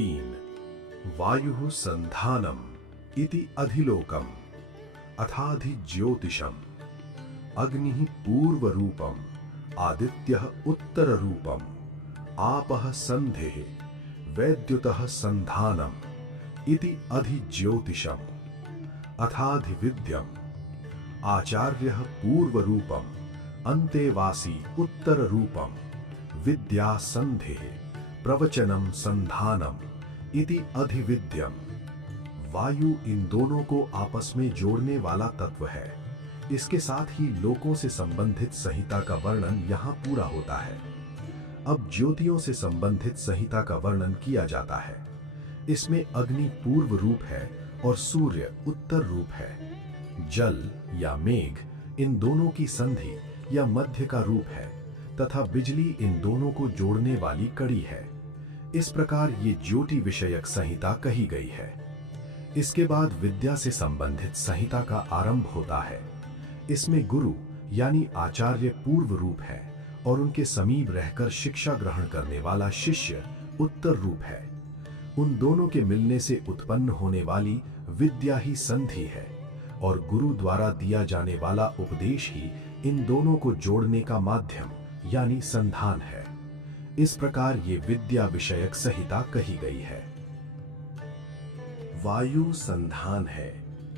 3 वायुः संधानम् इति अधिलोकम् अथाधिज्योतिषम् अग्निः पूर्वरूपम् आदित्यः उत्तररूपम् आपः सन्धिः वैद्युतः संधानम् इति अधिज्योतिषम् अथाधिविद्यम् आचार्यः पूर्वरूपम् अन्तेवासी उत्तररूपम् विद्या सन्धिः प्रवचनम् संधानम् इति अधिविद्यम्। वायु इन दोनों को आपस में जोड़ने वाला तत्व है। इसके साथ ही लोकों से संबंधित संहिता का वर्णन यहाँ पूरा होता है। अब ज्योतियों से संबंधित संहिता का वर्णन किया जाता है। इसमें अग्नि पूर्व रूप है और सूर्य उत्तर रूप है। जल या मेघ इन दोनों की संधि या मध्य का रूप है तथा बिजली इन दोनों को जोड़ने वाली कड़ी है। इस प्रकार ये ज्योति विषयक संहिता कही गई है। इसके बाद विद्या से संबंधित संहिता का आरंभ होता है। इसमें गुरु यानी आचार्य पूर्व रूप है और उनके समीप रहकर शिक्षा ग्रहण करने वाला शिष्य उत्तर रूप है। उन दोनों के मिलने से उत्पन्न होने वाली विद्या ही संधि है और गुरु द्वारा दिया जाने वाला उपदेश ही इन दोनों को जोड़ने का माध्यम यानी संधान है। इस प्रकार ये विद्या विषयक संहिता कही गई है। वायु संधान है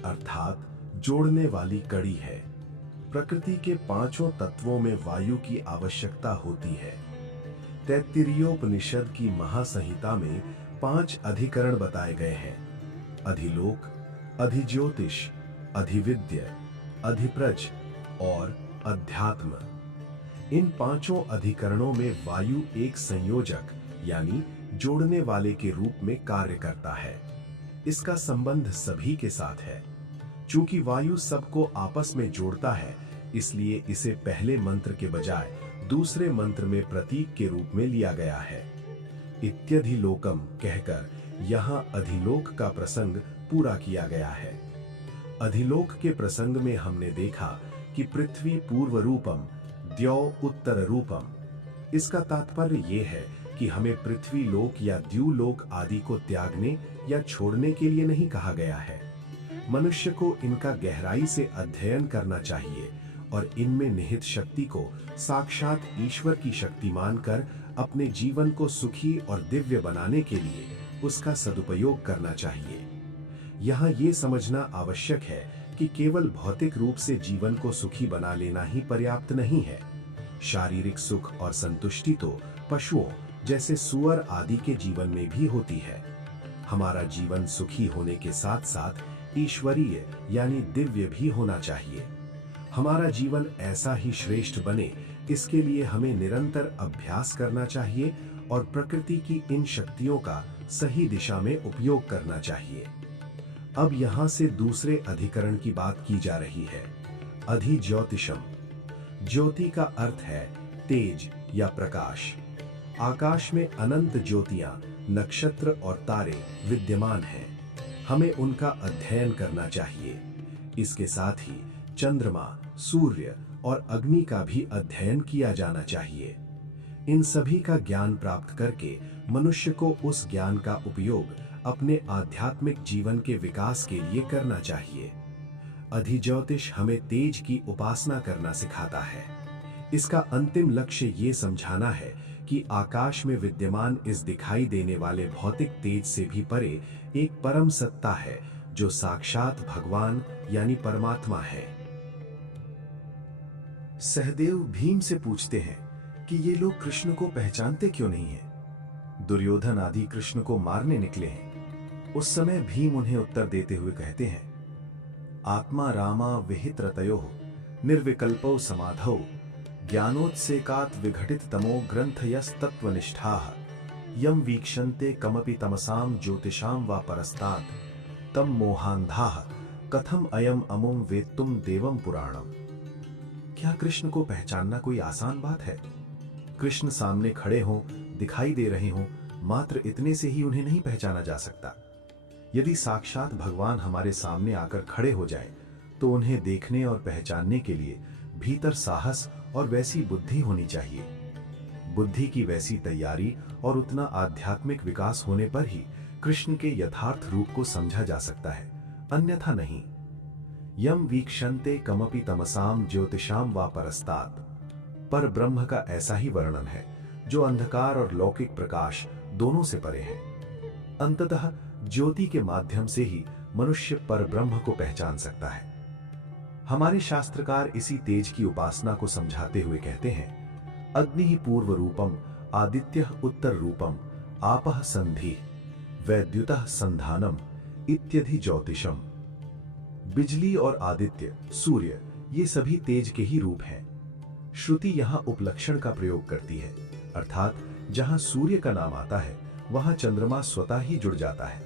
अर्थात जोड़ने वाली कड़ी है। प्रकृति के पांचों तत्वों में वायु की आवश्यकता होती है। तैत्तिरीयोपनिषद की महासंहिता में 5 अधिकरण बताए गए हैं। अधिलोक, अधिज्योतिष, अधिविद्य, अधिप्रज और अध्यात्म। इन पांचों अधिकरणों में वायु एक संयोजक यानी जोड़ने वाले के रूप में कार्य करता है। इसका संबंध सभी के साथ है। चूंकि वायु सबको आपस में जोड़ता है, इसलिए इसे पहले मंत्र के बजाय दूसरे मंत्र में प्रतीक के रूप में लिया गया है। इत्यधिलोकम कहकर यहाँ अधिलोक का प्रसंग पूरा किया गया है। अधिलोक के प्रसंग में हमने देखा कि पृथ्वी पूर्व रूपम द्यौ उत्तर रूपम। इसका तात्पर्य यह है कि हमें पृथ्वी लोक या द्युलोक आदि को त्यागने या छोड़ने के लिए नहीं कहा गया है। मनुष्य को इनका गहराई से अध्ययन करना चाहिए और इनमें निहित शक्ति को साक्षात ईश्वर की शक्ति मानकर अपने जीवन को सुखी और दिव्य बनाने के लिए उसका सदुपयोग करना चाहिए। यहाँ ये समझना आवश्यक है कि केवल भौतिक रूप से जीवन को सुखी बना लेना ही पर्याप्त नहीं है। शारीरिक सुख और संतुष्टि तो पशुओं जैसे सुअर आदि के जीवन में भी होती है। हमारा जीवन सुखी होने के साथ साथ ईश्वरीय यानी दिव्य भी होना चाहिए। हमारा जीवन ऐसा ही श्रेष्ठ बने, इसके लिए हमें निरंतर अभ्यास करना चाहिए और प्रकृति की इन शक्तियों का सही दिशा में उपयोग करना चाहिए। अब यहाँ से दूसरे अधिकरण की बात की जा रही है। अधिज्योतिषम। ज्योति का अर्थ है तेज या प्रकाश। आकाश में अनंत ज्योतियां, नक्षत्र और तारे विद्यमान हैं। हमें उनका अध्ययन करना चाहिए। इसके साथ ही चंद्रमा, सूर्य और अग्नि का भी अध्ययन किया जाना चाहिए। इन सभी का ज्ञान प्राप्त करके मनुष्य को उस ज्ञान का उपयोग अपने आध्यात्मिक जीवन के विकास के लिए करना चाहिए। अधिज्योतिष हमें तेज की उपासना करना सिखाता है। इसका अंतिम लक्ष्य ये समझाना है कि आकाश में विद्यमान इस दिखाई देने वाले भौतिक तेज से भी परे एक परम सत्ता है जो साक्षात भगवान यानी परमात्मा है। सहदेव भीम से पूछते हैं कि ये लोग कृष्ण को पहचानते क्यों नहीं हैं? दुर्योधन आदि कृष्ण को मारने निकले हैं। उस समय भीम उन्हें उत्तर देते हुए कहते हैं, आत्मा रामा विहित रतयो निर्विकल्पो समाधौ ज्ञानोत्सेकात् विघटित तमो ग्रंथयस्तत्वनिष्ठाः यम वीक्षन्ते कमपि तमसाम ज्योतिषाम वा परस्तात् तम मोहांधाः कथम अयम अमुम वेत्तुम देवम पुराणम। क्या कृष्ण को पहचानना कोई आसान बात है? कृष्ण सामने खड़े हों, दिखाई दे रहे हों, मात्र इतने से ही उन्हें नहीं पहचाना जा सकता। यदि साक्षात भगवान हमारे सामने आकर खड़े हो जाए तो उन्हें देखने और पहचानने के लिए भीतर साहस और वैसी बुद्धि होनी चाहिए। बुद्धि की वैसी तैयारी और उतना आध्यात्मिक विकास होने पर ही कृष्ण के यथार्थ रूप को समझा जा सकता है, अन्यथा नहीं। यम वीक्षन्ते कमपि तमसाम ज्योतिषाम वा परस्तात्। पर ब्रह्म का ऐसा ही वर्णन है जो अंधकार और लौकिक प्रकाश दोनों से परे है। अंततः ज्योति के माध्यम से ही मनुष्य पर ब्रह्म को पहचान सकता है। हमारे शास्त्रकार इसी तेज की उपासना को समझाते हुए कहते हैं, अग्नि ही पूर्व रूपम आदित्य उत्तर रूपम आपः संधि वैद्युतः संधानम इत्यधि ज्योतिषम। बिजली और आदित्य सूर्य ये सभी तेज के ही रूप हैं। श्रुति यहां उपलक्षण का प्रयोग करती है, अर्थात जहां सूर्य का नाम आता है वहां चंद्रमा स्वतः ही जुड़ जाता है।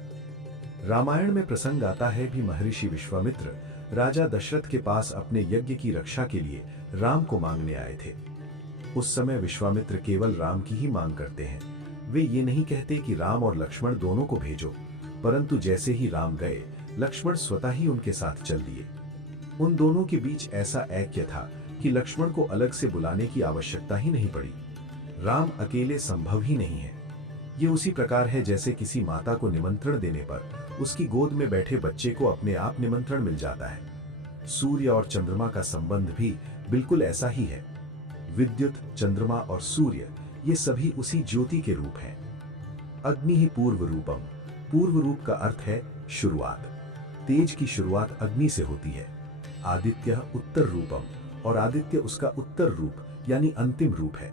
रामायण में प्रसंग आता है भी महर्षि विश्वामित्र राजा दशरथ के पास अपने यज्ञ की रक्षा के लिए राम को मांगने आए थे। उस समय विश्वामित्र केवल राम की ही मांग करते हैं। वे ये नहीं कहते कि राम और लक्ष्मण दोनों को भेजो, परंतु जैसे ही राम गए लक्ष्मण स्वतः ही उनके साथ चल दिए। उन दोनों के बीच ऐसा ऐक्य था कि लक्ष्मण को अलग से बुलाने की आवश्यकता ही नहीं पड़ी। राम अकेले संभव ही नहीं है। ये उसी प्रकार है जैसे किसी माता को निमंत्रण देने पर उसकी गोद में बैठे बच्चे को अपने आप निमंत्रण मिल जाता है। सूर्य और चंद्रमा का संबंध भी बिल्कुल ऐसा ही है। विद्युत, चंद्रमा और सूर्य ये सभी उसी ज्योति के रूप हैं। अग्नि ही पूर्व रूपम। पूर्व रूप का अर्थ है शुरुआत। तेज की शुरुआत अग्नि से होती है। आदित्य उत्तर रूपम और आदित्य उसका उत्तर रूप यानी अंतिम रूप है।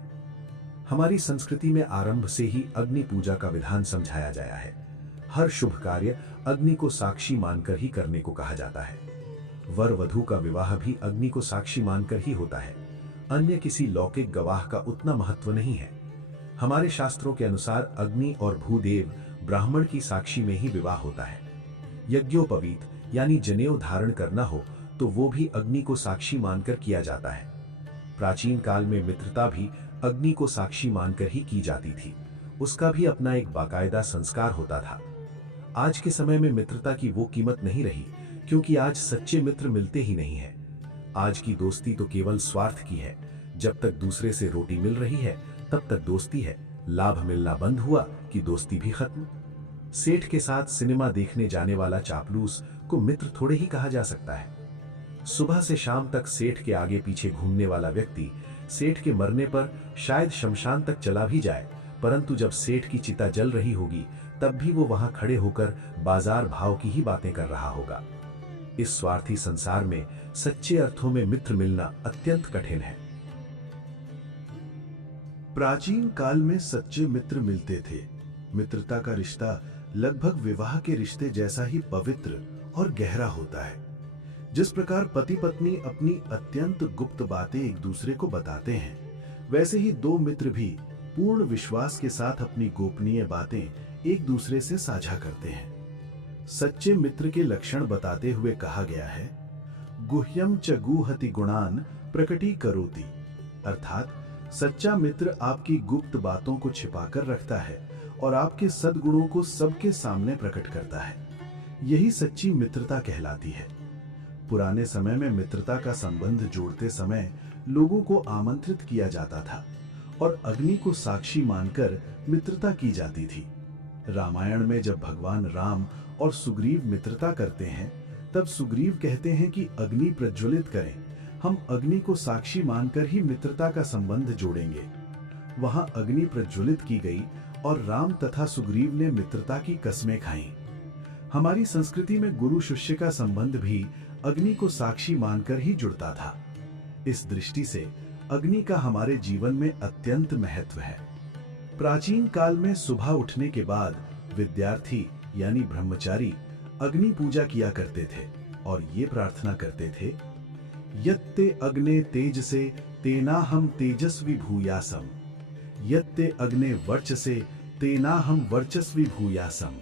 हमारी संस्कृति में आरंभ से ही अग्नि पूजा का विधान समझाया गया है। हर शुभ कार्य अग्नि को साक्षी मानकर ही करने को कहा जाता है। वर वधू का विवाह भी अग्नि को साक्षी मानकर ही होता है। अन्य किसी लौकिक गवाह का उतना महत्व नहीं है। हमारे शास्त्रों के अनुसार अग्नि और भूदेव ब्राह्मण की साक्षी में ही विवाह होता है। यज्ञोपवीत यानी जनेऊ धारण करना हो तो वो भी अग्नि को साक्षी मानकर किया जाता है। प्राचीन काल में मित्रता भी अग्नि को साक्षी मानकर ही की जाती थी। उसका भी अपना एक बाकायदा संस्कार होता था। आज के समय में मित्रता की वो कीमत नहीं रही, क्योंकि आज सच्चे मित्र मिलते ही नहीं है। आज की दोस्ती तो केवल स्वार्थ की है। जब तक दूसरे से रोटी मिल रही है तब तक दोस्ती है। लाभ मिलना बंद हुआ कि दोस्ती भी खत्म। सेठ के साथ सिनेमा देखने जाने वाला चापलूस को मित्र थोड़े ही कहा जा सकता है। सुबह से शाम तक सेठ के आगे पीछे घूमने वाला व्यक्ति सेठ के मरने पर शायद शमशान तक चला भी जाए, परंतु जब सेठ की चिता जल रही होगी तब भी वो वहां खड़े होकर बाजार भाव की ही बातें कर रहा होगा। इस स्वार्थी संसार में सच्चे अर्थों में मित्र मिलना अत्यंत कठिन है। प्राचीन काल में सच्चे मित्र मिलते थे। मित्रता का रिश्ता लगभग विवाह के रिश्ते जैसा ही पवित्र और गहरा होता है। जिस प्रकार पति पत्नी अपनी अत्यंत गुप्त बातें एक दूसरे को बताते हैं, वैसे ही दो मित्र भी पूर्ण विश्वास के साथ अपनी गोपनीय बातें एक दूसरे से साझा करते हैं। सच्चे मित्र के लक्षण बताते हुए कहा गया है, गुह्यम च गुहति गुणान प्रकटी करोति, अर्थात सच्चा मित्र आपकी गुप्त बातों को छिपाकर रखता है और आपके सद्गुणों को सबके सामने प्रकट करता है। यही सच्ची मित्रता कहलाती है। पुराने समय में मित्रता का संबंध जोड़ते समय लोगों को आमंत्रित किया जाता था और अग्नि को साक्षी मानकर मित्रता की जाती थी। रामायण में जब भगवान राम और सुग्रीव मित्रता करते हैं, तब सुग्रीव कहते हैं कि अग्नि प्रज्वलित करें। हम अग्नि को साक्षी मानकर ही मित्रता का संबंध जोड़ेंगे। वहां अग्नि प्रज्वलित की गई और राम तथा सुग्रीव ने मित्रता की कस्में खाईं। हमारी संस्कृति में गुरु शिष्य का संबंध भी अग्नि को साक्षी मानकर ही जुड़ता था। इस दृष्टि से अग्नि का हमारे जीवन में अत्यंत महत्व है। प्राचीन काल में सुबह उठने के बाद विद्यार्थी यानी ब्रह्मचारी अग्नि पूजा किया करते थे और ये प्रार्थना करते थे, यत्ते अग्ने तेज से तेना हम तेजस्वी भूयासम, यत्ते अग्ने वर्च से तेना हम वर्चस्वी भूयासम,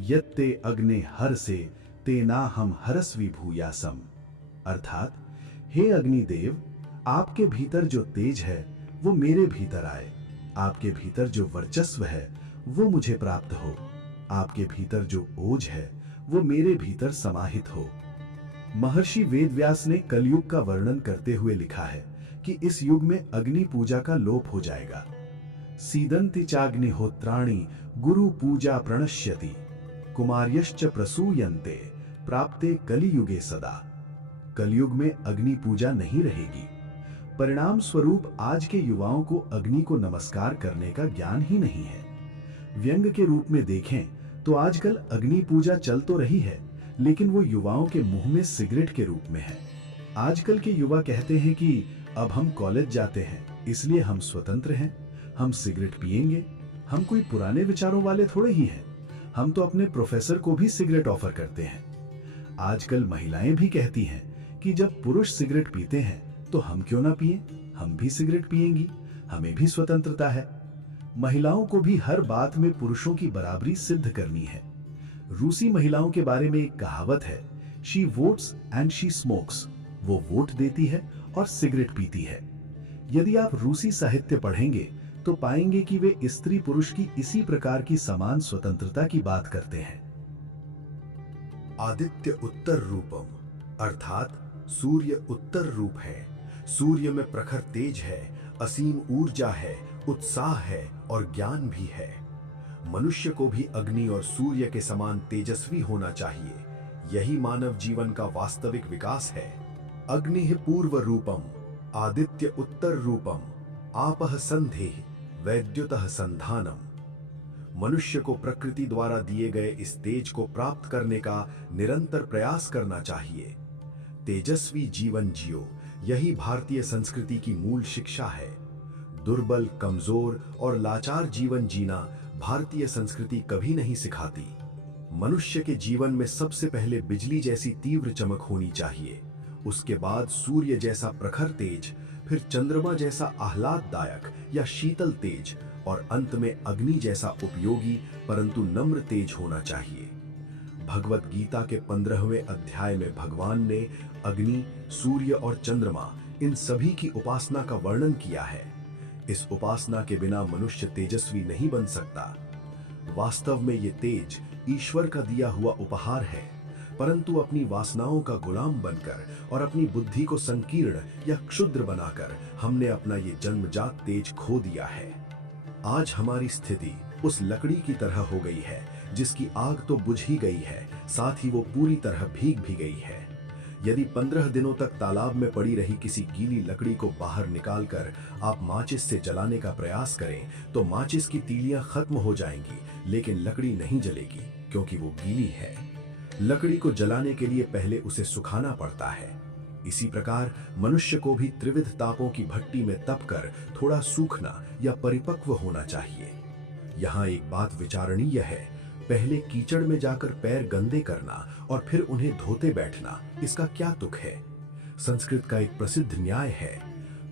यत्ते अग्ने हर से तेना हम हरस्वी भूयासम। अर्थात, हे अग्निदेव, आपके भीतर जो तेज है वो मेरे भीतर आए, आपके भीतर जो वर्चस्व है वो मुझे प्राप्त हो, आपके भीतर जो ओज है वो मेरे भीतर समाहित हो। महर्षि वेदव्यास ने कलयुग का वर्णन करते हुए लिखा है कि इस युग में अग्नि पूजा का लोप हो जाएगा। सीदंति चाग्निहोत्राणि गुरु पूजा प्रणश्यति कुमार्यश्च प्रसूयन्ते प्राप्ते कलियुगे सदा। कलयुग में अग्नि पूजा नहीं रहेगी। परिणाम स्वरूप आज के युवाओं को अग्नि को नमस्कार करने का ज्ञान ही नहीं है। व्यंग के रूप में देखें तो आजकल अग्नि पूजा चल तो रही है, लेकिन वो युवाओं के मुंह में सिगरेट के रूप में है। आजकल के युवा कहते हैं कि अब हम कॉलेज जाते हैं, इसलिए हम स्वतंत्र हैं, हम सिगरेट पिएंगे। हम कोई पुराने विचारों वाले थोड़े ही हैं। हम तो अपने प्रोफेसर को भी सिगरेट ऑफर करते हैं। आजकल महिलाएं भी कहती हैं कि जब पुरुष सिगरेट पीते हैं तो हम क्यों ना पिएं, हम भी सिगरेट पिएंगी, हमें भी स्वतंत्रता है। महिलाओं को भी हर बात में पुरुषों की बराबरी सिद्ध करनी है। रूसी महिलाओं के बारे में एक कहावत है, she votes and she smokes. वो वोट देती है और सिगरेट पीती है। यदि आप रूसी साहित्य पढ़ेंगे तो पाएंगे कि वे स्त्री पुरुष की इसी प्रकार की समान स्वतंत्रता की बात करते हैं। आदित्य उत्तर रूपम, अर्थात सूर्य उत्तर रूप है। सूर्य में प्रखर तेज है, असीम ऊर्जा है, उत्साह है और ज्ञान भी है। मनुष्य को भी अग्नि और सूर्य के समान तेजस्वी होना चाहिए। यही मानव जीवन का वास्तविक विकास है। अग्नि पूर्व रूपम, आदित्य उत्तर रूपम, आपः संधेः वैद्युतः संधानम। मनुष्य को प्रकृति द्वारा दिए गए इस तेज को प्राप्त करने का निरंतर प्रयास करना चाहिए। तेजस्वी जीवन जियो, यही भारतीय संस्कृति की मूल शिक्षा है। दुर्बल, कमजोर और लाचार जीवन जीना भारतीय संस्कृति कभी नहीं सिखाती। मनुष्य के जीवन में सबसे पहले बिजली जैसी तीव्र चमक होनी चाहिए, उसके बाद सूर्य जैसा प्रखर तेज, फिर चंद्रमा जैसा आह्लाददायक या शीतल तेज और अंत में अग्नि जैसा उपयोगी परंतु नम्र तेज होना चाहिए। भगवत गीता के 15वें अध्याय में भगवान ने अग्नि, सूर्य और चंद्रमा इन सभी की उपासना का वर्णन किया है। इस उपासना के बिना मनुष्य तेजस्वी नहीं बन सकता। वास्तव में ये तेज ईश्वर का दिया हुआ उपहार है, परंतु अपनी वासनाओं का गुलाम बनकर और अपनी बुद्धि को संकीर्ण या क्षुद्र बनाकर हमने अपना ये जन्मजात तेज खो दिया है। आज हमारी स्थिति उस लकड़ी की तरह हो गई है जिसकी आग तो बुझ ही गई है, साथ ही वो पूरी तरह भीग भी गई है। यदि 15 दिनों तक तालाब में पड़ी रही किसी गीली लकड़ी को बाहर निकालकर आप माचिस से जलाने का प्रयास करें तो माचिस की तीलियां खत्म हो जाएंगी, लेकिन लकड़ी नहीं जलेगी क्योंकि वो गीली है। लकड़ी को जलाने के लिए पहले उसे सुखाना पड़ता है। इसी प्रकार मनुष्य को भी त्रिविध तापों की भट्टी में तपकर थोड़ा सूखना या परिपक्व होना चाहिए। यहाँ एक बात विचारणीय है, पहले कीचड़ में जाकर पैर गंदे करना और फिर उन्हें धोते बैठना, इसका क्या तुक है। संस्कृत का एक प्रसिद्ध न्याय है,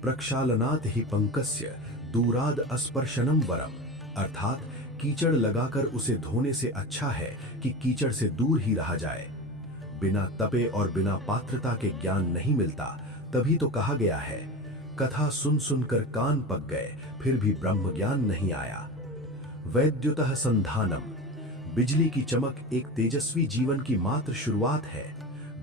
प्रक्षालनात् हि पंकस्य दूराद अस्पर्शनम वरम, अर्थात कीचड़ लगाकर उसे धोने से अच्छा है कि कीचड़ से दूर ही रहा जाए। बिना तपे और बिना पात्रता के ज्ञान नहीं मिलता, तभी तो कहा गया है, कथा सुन सुनकर कान पक गए फिर भी ब्रह्म ज्ञान नहीं आया। वैद्युतः संधानम, बिजली की चमक एक तेजस्वी जीवन की मात्र शुरुआत है।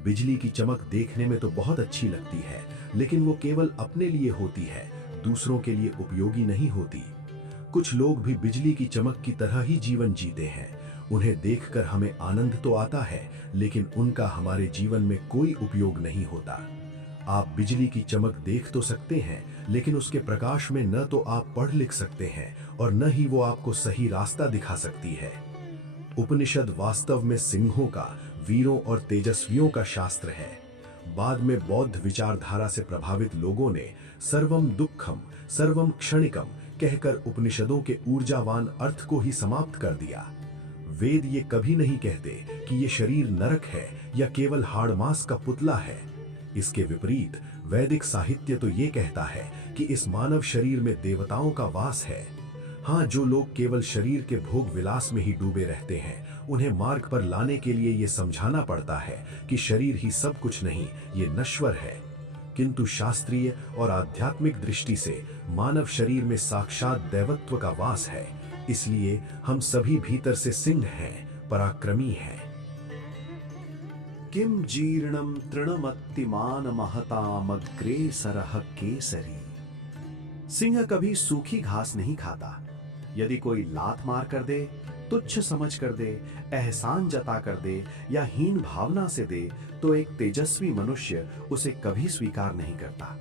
बिजली की चमक देखने में तो बहुत अच्छी लगती है, लेकिन वो केवल अपने लिए होती है, दूसरों के लिए उपयोगी नहीं होती। कुछ लोग भी बिजली की चमक की तरह ही जीवन जीते हैं। उन्हें देखकर हमें आनंद तो आता है, लेकिन उनका हमारे जीवन में कोई उपयोग नहीं होता। आप बिजली की चमक देख तो सकते हैं, लेकिन उसके प्रकाश में न तो आप पढ़ लिख सकते हैं और न ही वो आपको सही रास्ता दिखा सकती है। उपनिषद वास्तव में सिंहों का, वीरों और तेजस्वियों का शास्त्र है। बाद में बौद्ध विचारधारा से प्रभावित लोगों ने सर्वम दुखम सर्वम क्षणिकम कहकर उपनिषदों के ऊर्जावान अर्थ को ही समाप्त कर दिया। वेद ये कभी नहीं कहते कि ये शरीर नरक है या केवल हाड़ मांस का पुतला है। इसके विपरीत वैदिक साहित्य तो ये कहता है कि इस मानव शरीर में देवताओं का वास है। हाँ, जो लोग केवल शरीर के भोग विलास में ही डूबे रहते हैं, उन्हें मार्ग पर लाने के लिए ये समझाना पड़ता है कि शरीर ही सब कुछ नहीं, ये नश्वर है। किंतु शास्त्रीय और आध्यात्मिक दृष्टि से मानव शरीर में साक्षात दैवत्व का वास है। इसलिए हम सभी भीतर से सिंह हैं, पराक्रमी हैं। किम जीर्णम तृणमत्तिमान महतामग्रे सरह केसरी। सिंह कभी सूखी घास नहीं खाता, यदि कोई लात मार कर दे, तुच्छ समझ कर दे, एहसान जता कर दे या हीन भावना से दे, तो एक तेजस्वी मनुष्य उसे कभी स्वीकार नहीं करता।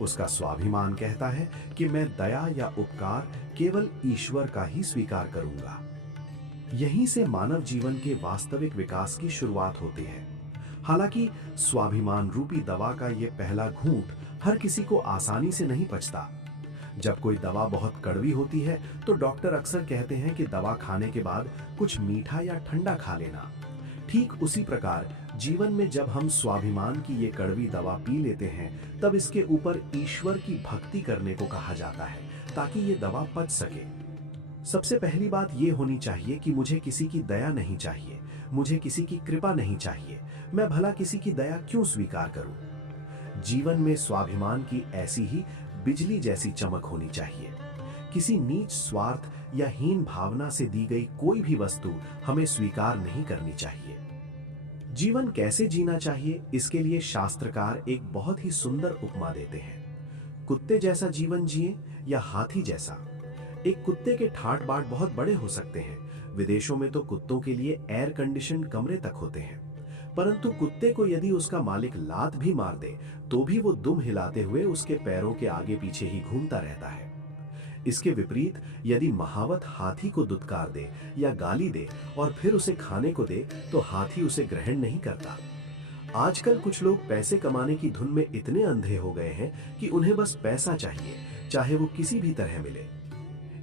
उसका स्वाभिमान कहता है कि मैं दया या उपकार केवल ईश्वर का ही स्वीकार करूंगा। यहीं से मानव जीवन के वास्तविक विकास की शुरुआत होती है। हालांकि स्वाभिमान रूपी दवा का यह पहला घूंट हर किसी को आसानी से नहीं पचता। जब कोई दवा बहुत कड़वी होती है तो डॉक्टर अक्सर कहते हैं कि दवा खाने के बाद कुछ मीठा या ठंडा खा लेना। ठीक उसी प्रकार जीवन में जब हम स्वाभिमान की ये कड़वी दवा पी लेते हैं, तब इसके ऊपर ईश्वर की भक्ति करने को कहा जाता है ताकि ये दवा पच सके। सबसे पहली बात ये होनी चाहिए कि मुझे किसी की दया नहीं चाहिए, मुझे किसी की कृपा नहीं चाहिए। मैं भला किसी की दया क्यों स्वीकार करूं? जीवन में स्वाभिमान की ऐसी ही बिजली जैसी चमक होनी चाहिए। किसी नीच स्वार्थ या हीन भावना से दी गई कोई भी वस्तु हमें स्वीकार नहीं करनी चाहिए। जीवन कैसे जीना चाहिए, इसके लिए शास्त्रकार एक बहुत ही सुंदर उपमा देते हैं। कुत्ते जैसा जीवन जिए या हाथी जैसा। एक कुत्ते के ठाट बाट बहुत बड़े हो सकते हैं। विदेशों में तो कुत्तों के लिए एयर कंडीशन कमरे तक होते हैं, परंतु कुत्ते को यदि उसका मालिक लात भी मार दे तो भी वो दुम हिलाते हुए उसके पैरों के आगे पीछे ही घूमता रहता है। इसके विपरीत यदि महावत हाथी को दुत्कार दे या गाली दे और फिर उसे खाने को दे तो हाथी उसे ग्रहण नहीं करता। आजकल कुछ लोग पैसे कमाने की धुन में इतने अंधे हो गए हैं कि उन्हें बस पैसा चाहिए, चाहे वो किसी भी तरह मिले।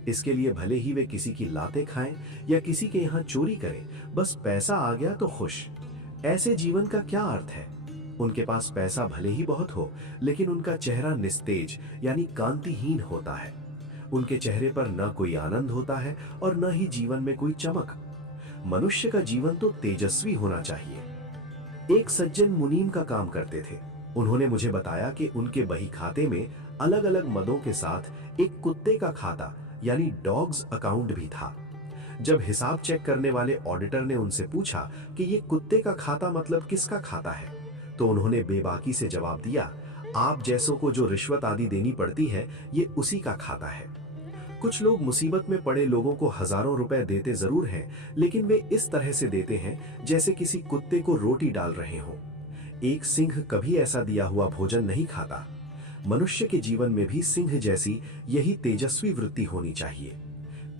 इसके लिए भले ही वे किसी की लातें खाएं या किसी के यहाँ चोरी करें, बस पैसा आ गया तो खुश। ऐसे जीवन का क्या अर्थ है? उनके पास पैसा भले ही बहुत हो, लेकिन उनका चेहरा निस्तेज यानी कांतिहीन होता है। उनके चेहरे पर न कोई आनंद होता है और न ही जीवन में कोई चमक। मनुष्य का जीवन तो तेजस्वी होना चाहिए। एक सज्जन मुनीम का काम करते थे। उन्होंने मुझे बताया कि उनके बही खाते में अलग अलग मदों के साथ एक कुत्ते का खाता यानी डॉग्स अकाउंट भी था। जब हिसाब चेक करने वाले ऑडिटर ने उनसे पूछा कि ये कुत्ते का खाता मतलब किसका खाता है, तो उन्होंने बेबाकी से जवाब दिया, आप जैसों को जो रिश्वत आदि देनी पड़ती है ये उसी का खाता है। कुछ लोग मुसीबत में पड़े लोगों को हजारों रुपए देते जरूर हैं, लेकिन वे इस तरह से देते हैं जैसे किसी कुत्ते को रोटी डाल रहे हों। एक सिंह कभी ऐसा दिया हुआ भोजन नहीं खाता। मनुष्य के जीवन में भी सिंह जैसी यही तेजस्वी वृत्ति होनी चाहिए।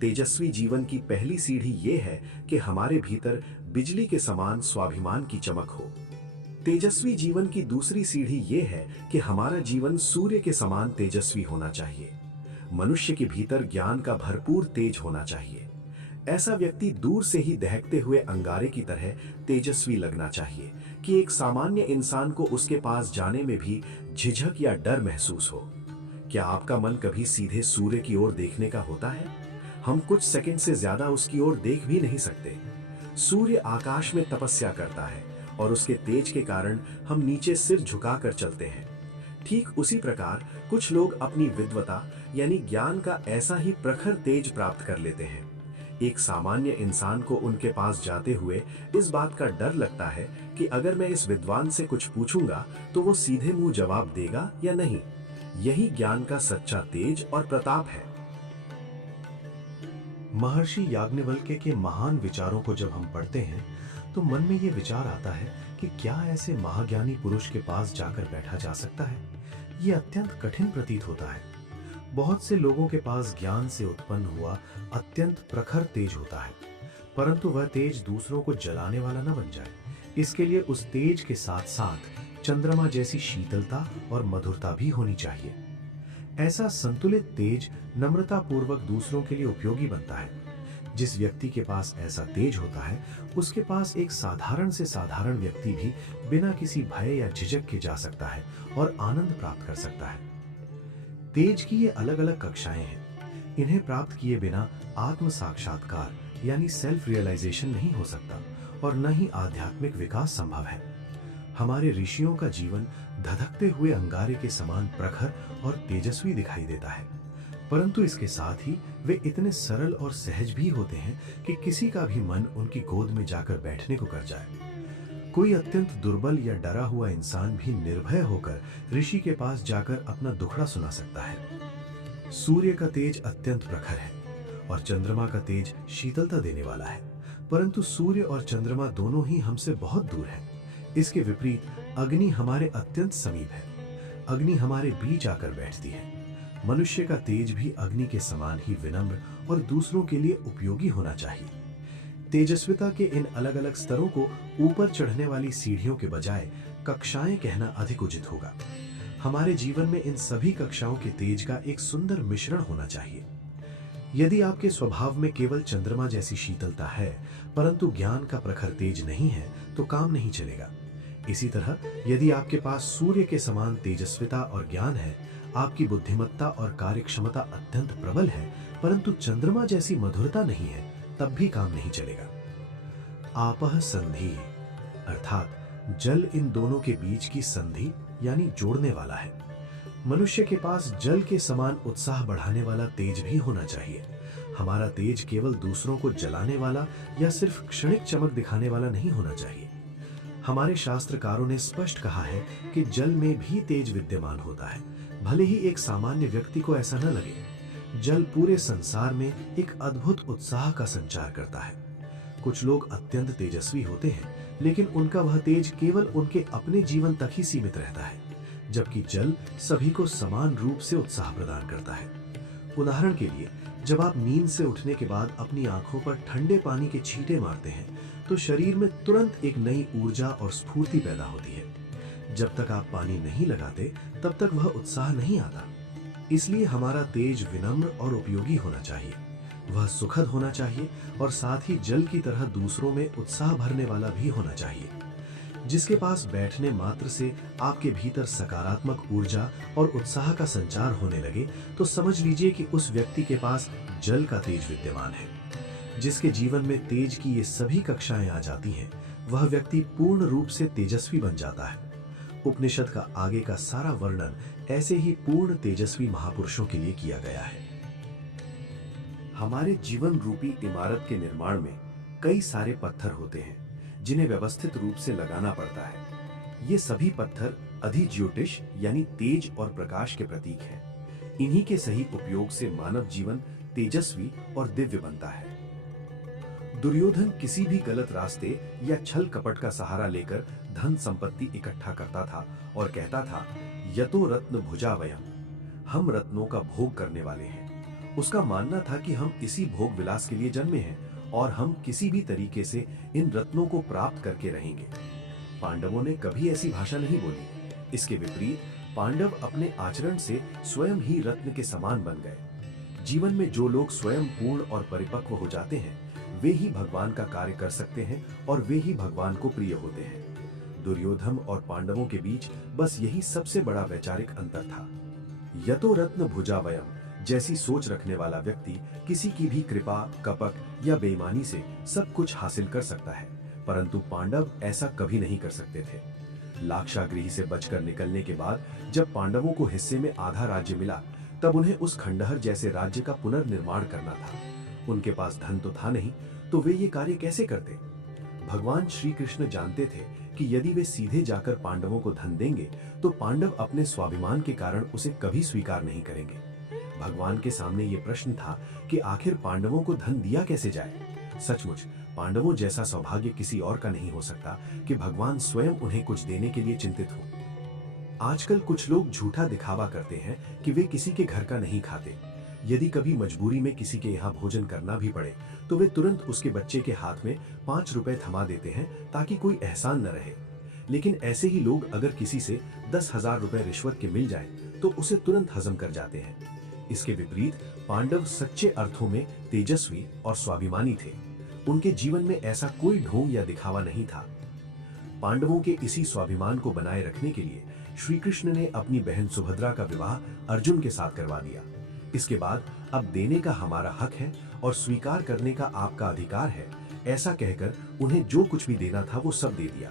तेजस्वी जीवन की पहली सीढ़ी ये है कि हमारे भीतर बिजली के समान स्वाभिमान की चमक हो। तेजस्वी जीवन की दूसरी सीढ़ी ये है कि हमारा जीवन सूर्य के समान तेजस्वी होना चाहिए। मनुष्य के भीतर ज्ञान का भरपूर तेज होना चाहिए। ऐसा व्यक्ति दूर से ही दहकते हुए अंगारे की तरह तेजस्वी लगना चाहिए कि एक सामान्य इंसान को उसके पास जाने में भी झिझक या डर महसूस हो। क्या आपका मन कभी सीधे सूर्य की ओर देखने का होता है? हम कुछ सेकंड से ज्यादा उसकी ओर देख भी नहीं सकते। सूर्य आकाश में तपस्या करता है और उसके तेज के कारण हम नीचे सिर झुकाकर चलते हैं। ठीक उसी प्रकार कुछ लोग अपनी विद्वता यानी ज्ञान का ऐसा ही प्रखर तेज प्राप्त कर लेते हैं। एक सामान्य इंसान को उनके पास जाते हुए इस बात का डर लगता है कि अगर मैं इस विद्वान से कुछ पूछूंगा तो वो सीधे मुंह जवाब देगा या नहीं। यही ज्ञान का सच्चा तेज और प्रताप है। महर्षि याज्ञवल्क्य के महान विचारों को जब हम पढ़ते हैं तो मन में ये विचार आता है कि क्या ऐसे महाज्ञानी पुरुष के पास जाकर बैठा जा सकता है? ये अत्यंत कठिन प्रतीत होता है। बहुत से लोगों के पास ज्ञान से उत्पन्न हुआ अत्यंत प्रखर तेज होता है, परंतु वह तेज दूसरों को जलाने वाला न बन जाए, इसके लिए उस तेज के साथ साथ चंद्रमा जैसी शीतलता और मधुरता भी होनी चाहिए। ऐसा संतुलित तेज नम्रता पूर्वक दूसरों के लिए उपयोगी बनता है। जिस व्यक्ति के पास ऐसा तेज होता है, उसके पास एक साधारण से साधारण व्यक्ति भी बिना किसी भय या झिझक के जा सकता है और आनंद प्राप्त कर सकता है। तेज की ये अलग अलग कक्षाएं हैं। इन्हें प्राप्त किए बिना आत्म साक्षात्कार यानी सेल्फ रियलाइजेशन नहीं हो सकता और न ही आध्यात्मिक विकास संभव है। हमारे ऋषियों का जीवन धधकते हुए अंगारे के समान प्रखर और तेजस्वी दिखाई देता है, परंतु इसके साथ ही वे इतने सरल और सहज भी होते हैं कि किसी का भी मन उनकी गोद में जाकर बैठने को कर जाए। कोई अत्यंत दुर्बल या डरा हुआ इंसान भी निर्भय होकर ऋषि के पास जाकर अपना दुखड़ा सुना सकता है। सूर्य का तेज अत्यंत प्रखर है और चंद्रमा का तेज शीतलता देने वाला है, परंतु सूर्य और चंद्रमा दोनों ही हमसे बहुत दूर हैं। इसके विपरीत अग्नि हमारे अत्यंत समीप है। अग्नि हमारे बीच आकर बैठती है। मनुष्य का तेज भी अग्नि के समान ही विनम्र और दूसरों के लिए उपयोगी होना चाहिए। तेजस्विता के इन अलग अलग स्तरों को ऊपर चढ़ने वाली सीढ़ियों के बजाय कक्षाएं कहना अधिक उचित होगा। हमारे जीवन में इन सभी कक्षाओं के तेज का एक सुंदर मिश्रण होना चाहिए। यदि आपके स्वभाव में केवल चंद्रमा जैसी शीतलता है, परंतु ज्ञान का प्रखर तेज नहीं है, तो काम नहीं चलेगा। इसी तरह यदि आपके पास सूर्य के समान तेजस्विता और ज्ञान है, आपकी बुद्धिमत्ता और कार्यक्षमता अत्यंत प्रबल है, परंतु चंद्रमा जैसी मधुरता नहीं है, तब भी काम नहीं चलेगा। आपह संधि अर्थात जल इन दोनों के बीच की संधि यानी जोड़ने वाला है। मनुष्य के पास जल के समान उत्साह बढ़ाने वाला तेज भी होना चाहिए। हमारा तेज केवल दूसरों को जलाने वाला या सिर्फ क्षणिक चमक दिखाने वाला नहीं होना चाहिए। हमारे शास्त्रकारों ने स्पष्ट कहा है कि जल में भी तेज विद्यमान होता है, भले ही एक सामान्य व्यक्ति को ऐसा न लगे। जल पूरे संसार में एक अद्भुत उत्साह का संचार करता है। कुछ लोग अत्यंत तेजस्वी होते हैं, लेकिन उनका वह तेज केवल उनके अपने जीवन तक ही सीमित रहता है, जबकि जल सभी को समान रूप से उत्साह प्रदान करता है। उदाहरण के लिए, जब आप नींद से उठने के बाद अपनी आंखों पर ठंडे पानी के छींटे मारते हैं, तो शरीर में तुरंत एक नई ऊर्जा और स्फूर्ति पैदा होती है। जब तक आप पानी नहीं लगाते, तब तक वह उत्साह नहीं आता। इसलिए हमारा तेज विनम्र और उपयोगी होना चाहिए। वह सुखद होना चाहिए और साथ ही जल की तरह दूसरों में उत्साह भरने वाला भी होना चाहिए। जिसके पास बैठने मात्र से आपके भीतर सकारात्मक ऊर्जा और उत्साह का संचार होने लगे, तो समझ लीजिए कि उस व्यक्ति के पास जल का तेज विद्यमान है। जिसके जीवन में तेज की ये सभी कक्षाएं आ जाती हैं, वह व्यक्ति पूर्ण रूप से तेजस्वी बन जाता है। उपनिषद का आगे का सारा वर्णन ऐसे ही पूर्ण तेजस्वी महापुरुषों के लिए किया गया है। हमारे जीवन रूपी इमारत के निर्माण में कई सारे पत्थर होते हैं, जिन्हें व्यवस्थित रूप से लगाना पड़ता है। ये सभी पत्थर अधिज्योतिष यानी तेज और प्रकाश के प्रतीक हैं। इन्हीं के सही उपयोग से मानव जीवन तेजस्वी और दिव्य बनता है। दुर्योधन किसी भी गलत रास्ते या छल कपट का सहारा लेकर धन संपत्ति इकट्ठा करता था और कहता था, यतो रत्न भुजा वयम, हम रत्नों का भोग करने वाले हैं। उसका मानना था कि हम इसी भोग विलास के लिए जन्मे हैं और हम किसी भी तरीके से इन रत्नों को प्राप्त करके रहेंगे। पांडवों ने कभी ऐसी भाषा नहीं बोली। इसके विपरीत पांडव अपने आचरण से स्वयं ही रत्न के समान बन गए। जीवन में जो लोग स्वयं पूर्ण और परिपक्व हो जाते हैं, वे ही भगवान का कार्य कर सकते हैं और वे ही भगवान को प्रिय होते हैं। दुर्योधन और पांडवों के बीच बस यही सबसे बड़ा वैचारिक अंतर था। यतो रत्न भुजा वयम जैसी सोच रखने वाला व्यक्ति किसी की भी कृपा, कपट या बेईमानी से सब कुछ हासिल कर सकता है, परंतु पांडव ऐसा कभी नहीं कर सकते थे। लाक्षागृह से बचकर निकलने के बाद जब पांडवों को हिस्से में आधा राज्य मिला, तब उन्हें उस खंडहर जैसे राज्य का पुनर्निर्माण करना था। उनके पास धन तो था नहीं, तो वे ये कार्य कैसे करते? भगवान श्री कृष्ण जानते थे कि यदि वे सीधे जाकर पांडवों को धन देंगे, तो पांडव अपने स्वाभिमान के कारण उसे कभी स्वीकार नहीं करेंगे। भगवान के सामने ये प्रश्न था कि आखिर पांडवों को धन दिया कैसे जाए। सचमुच पांडवों जैसा सौभाग्य किसी और का नहीं हो सकता कि भगवान स्वयं उन्हें कुछ देने के लिए चिंतित हो। आजकल कुछ लोग झूठा दिखावा करते हैं कि वे किसी के घर का नहीं खाते। यदि कभी मजबूरी में किसी के यहाँ भोजन करना भी पड़े, तो वे तुरंत उसके बच्चे के हाथ में 5 रुपए थमा देते हैं ताकि कोई एहसान न रहे। लेकिन ऐसे ही लोग अगर किसी से 10,000 रुपए रिश्वत के मिल जाएं, तो उसे तुरंत हजम कर जाते हैं। इसके विपरीत पांडव सच्चे अर्थों में तेजस्वी और स्वाभिमानी थे। उनके जीवन में ऐसा कोई ढोंग या दिखावा नहीं था। पांडवों के इसी स्वाभिमान को बनाए रखने के लिए श्री कृष्ण ने अपनी बहन सुभद्रा का विवाह अर्जुन के साथ करवा दिया। इसके बाद अब देने का हमारा हक है और स्वीकार करने का आपका अधिकार है, ऐसा कहकर उन्हें जो कुछ भी देना था वो सब दे दिया।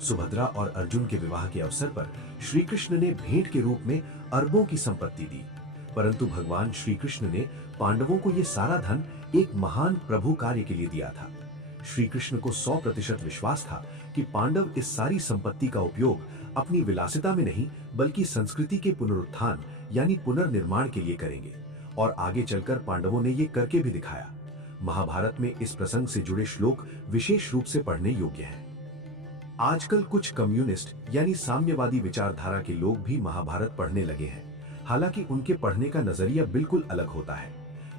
सुभद्रा और अर्जुन के विवाह के अवसर पर श्री कृष्ण ने भेंट के रूप में अरबों की संपत्ति दी, परंतु भगवान श्री कृष्ण ने पांडवों को ये सारा धन एक महान प्रभु कार्य के लिए दिया था। श्री कृष्ण को 100% विश्वास था कि पांडव इस सारी संपत्ति का उपयोग अपनी विलासिता में नहीं, बल्कि संस्कृति के पुनरुत्थान यानी पुनर्निर्माण के लिए करेंगे और आगे चलकर पांडवों ने ये करके भी दिखाया। महाभारत में इस प्रसंग से जुड़े श्लोक विशेष रूप से पढ़ने योग्य हैं। आजकल कुछ कम्युनिस्ट यानी साम्यवादी विचारधारा के लोग भी महाभारत पढ़ने लगे हैं। हालांकि उनके पढ़ने का नजरिया बिल्कुल अलग होता है।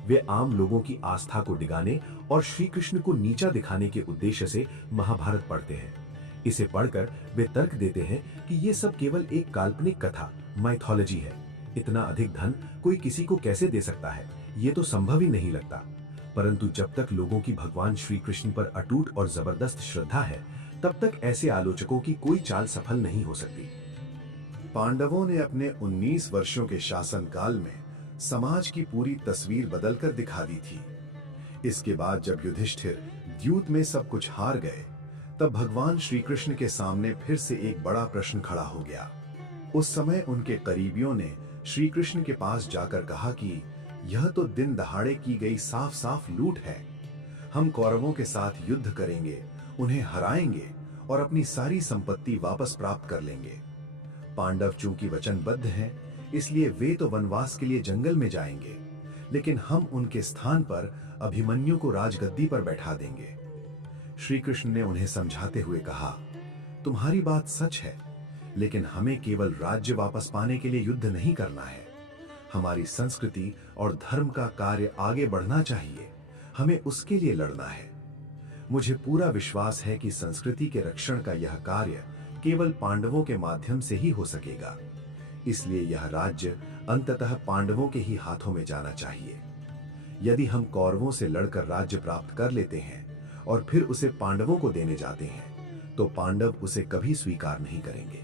वे आम लोगों की आस्था को डिगाने और श्री कृष्ण को नीचा दिखाने के उद्देश्य से महाभारत पढ़ते हैं। इसे पढ़कर वे तर्क देते हैं कि ये सब केवल एक काल्पनिक कथा, माइथोलॉजी है। इतना अधिक धन कोई किसी को कैसे दे सकता है, ये तो संभव ही नहीं लगता। परंतु जब तक लोगों की भगवान श्री कृष्ण पर अटूट और जबरदस्त श्रद्धा है, तब तक ऐसे आलोचकों की कोई चाल सफल नहीं हो सकती। पांडवों ने अपने 19 वर्षों के शासनकाल में समाज की पूरी तस्वीर बदलकर दिखा दी थी। इसके बाद जब युधिष्ठिर द्यूत में सब कुछ हार गए, तब भगवान श्री कृष्ण के सामने फिर से एक बड़ा प्रश्न खड़ा हो गया। उस समय उनके करीबियों ने श्री कृष्ण के पास जाकर कहा कि यह तो दिन दहाड़े की गई साफ साफ लूट है। हम कौरवों के साथ युद्ध करेंगे, उन्हें हराएंगे और अपनी सारी संपत्ति वापस प्राप्त कर लेंगे। पांडव चूंकि वचनबद्ध हैं, इसलिए वे तो वनवास के लिए जंगल में जाएंगे, लेकिन हम उनके स्थान पर अभिमन्यु को राजगद्दी पर बैठा देंगे। श्री कृष्ण ने उन्हें समझाते हुए कहा, तुम्हारी बात सच है, लेकिन हमें केवल राज्य वापस पाने के लिए युद्ध नहीं करना है। हमारी संस्कृति और धर्म का कार्य आगे बढ़ना चाहिए, हमें उसके लिए लड़ना है। मुझे पूरा विश्वास है कि संस्कृति के रक्षण का यह कार्य केवल पांडवों के माध्यम से ही हो सकेगा। इसलिए यह राज्य अंततः पांडवों के ही हाथों में जाना चाहिए। यदि हम कौरवों से लड़कर राज्य प्राप्त कर लेते हैं और फिर उसे पांडवों को देने जाते हैं, तो पांडव उसे कभी स्वीकार नहीं करेंगे,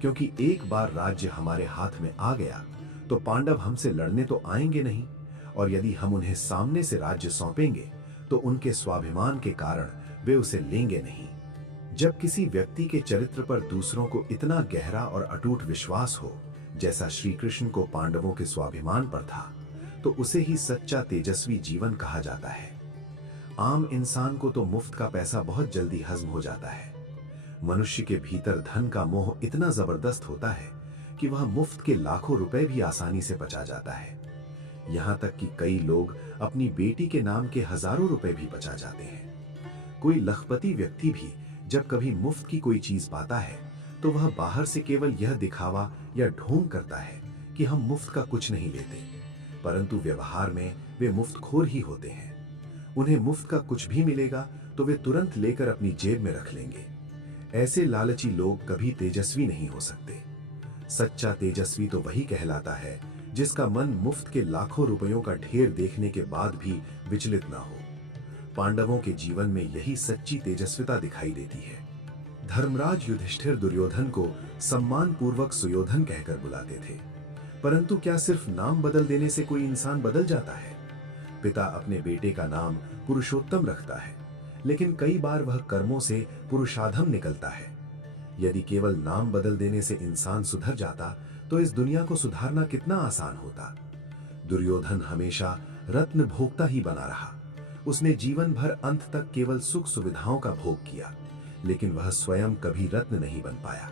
क्योंकि एक बार राज्य हमारे हाथ में आ गया तो पांडव हमसे लड़ने तो आएंगे नहीं, और यदि हम उन्हें सामने से राज्य सौंपेंगे तो उनके स्वाभिमान के कारण वे उसे लेंगे नहीं। जब किसी व्यक्ति के चरित्र पर दूसरों को इतना गहरा और अटूट विश्वास हो, जैसा श्री कृष्ण को पांडवों के स्वाभिमान पर था, तो उसे ही सच्चा तेजस्वी जीवन कहा जाता है। आम इंसान को तो मुफ्त का पैसा बहुत जल्दी हजम हो जाता है। मनुष्य के भीतर धन का मोह इतना जबरदस्त होता है कि वह मुफ्त के लाखों रुपए भी आसानी से बचा जाता है। यहां तक कि कई लोग अपनी बेटी के नाम के हजारों रुपए भी बचा जाते हैं। कोई लखपति व्यक्ति भी जब कभी मुफ्त की कोई चीज पाता है, तो वह बाहर से केवल यह दिखावा या ढोंग करता है कि हम मुफ्त का कुछ नहीं लेते, परंतु व्यवहार में वे मुफ्तखोर ही होते हैं। उन्हें मुफ्त का कुछ भी मिलेगा तो वे तुरंत लेकर अपनी जेब में रख लेंगे। ऐसे लालची लोग कभी तेजस्वी नहीं हो सकते। सच्चा तेजस्वी तो वही कहलाता है जिसका मन मुफ्त के लाखों रुपयों का ढेर देखने के बाद भी विचलित ना हो। पांडवों के जीवन में यही सच्ची तेजस्विता दिखाई देती है। धर्मराज युधिष्ठिर दुर्योधन को सम्मान पूर्वक सुयोधन कहकर बुलाते थे, परंतु क्या सिर्फ नाम बदल देने से कोई इंसान बदल जाता है? पिता अपने बेटे का नाम पुरुषोत्तम रखता है, लेकिन कई बार वह कर्मों से पुरुषाधम निकलता है। यदि केवल नाम बदल देने से इंसान सुधर जाता, तो इस दुनिया को सुधारना कितना आसान होता। दुर्योधन हमेशा रत्न भोक्ता ही बना रहा। उसने जीवन भर अंत तक केवल सुख सुविधाओं का भोग किया, लेकिन वह स्वयं कभी रत्न नहीं बन पाया।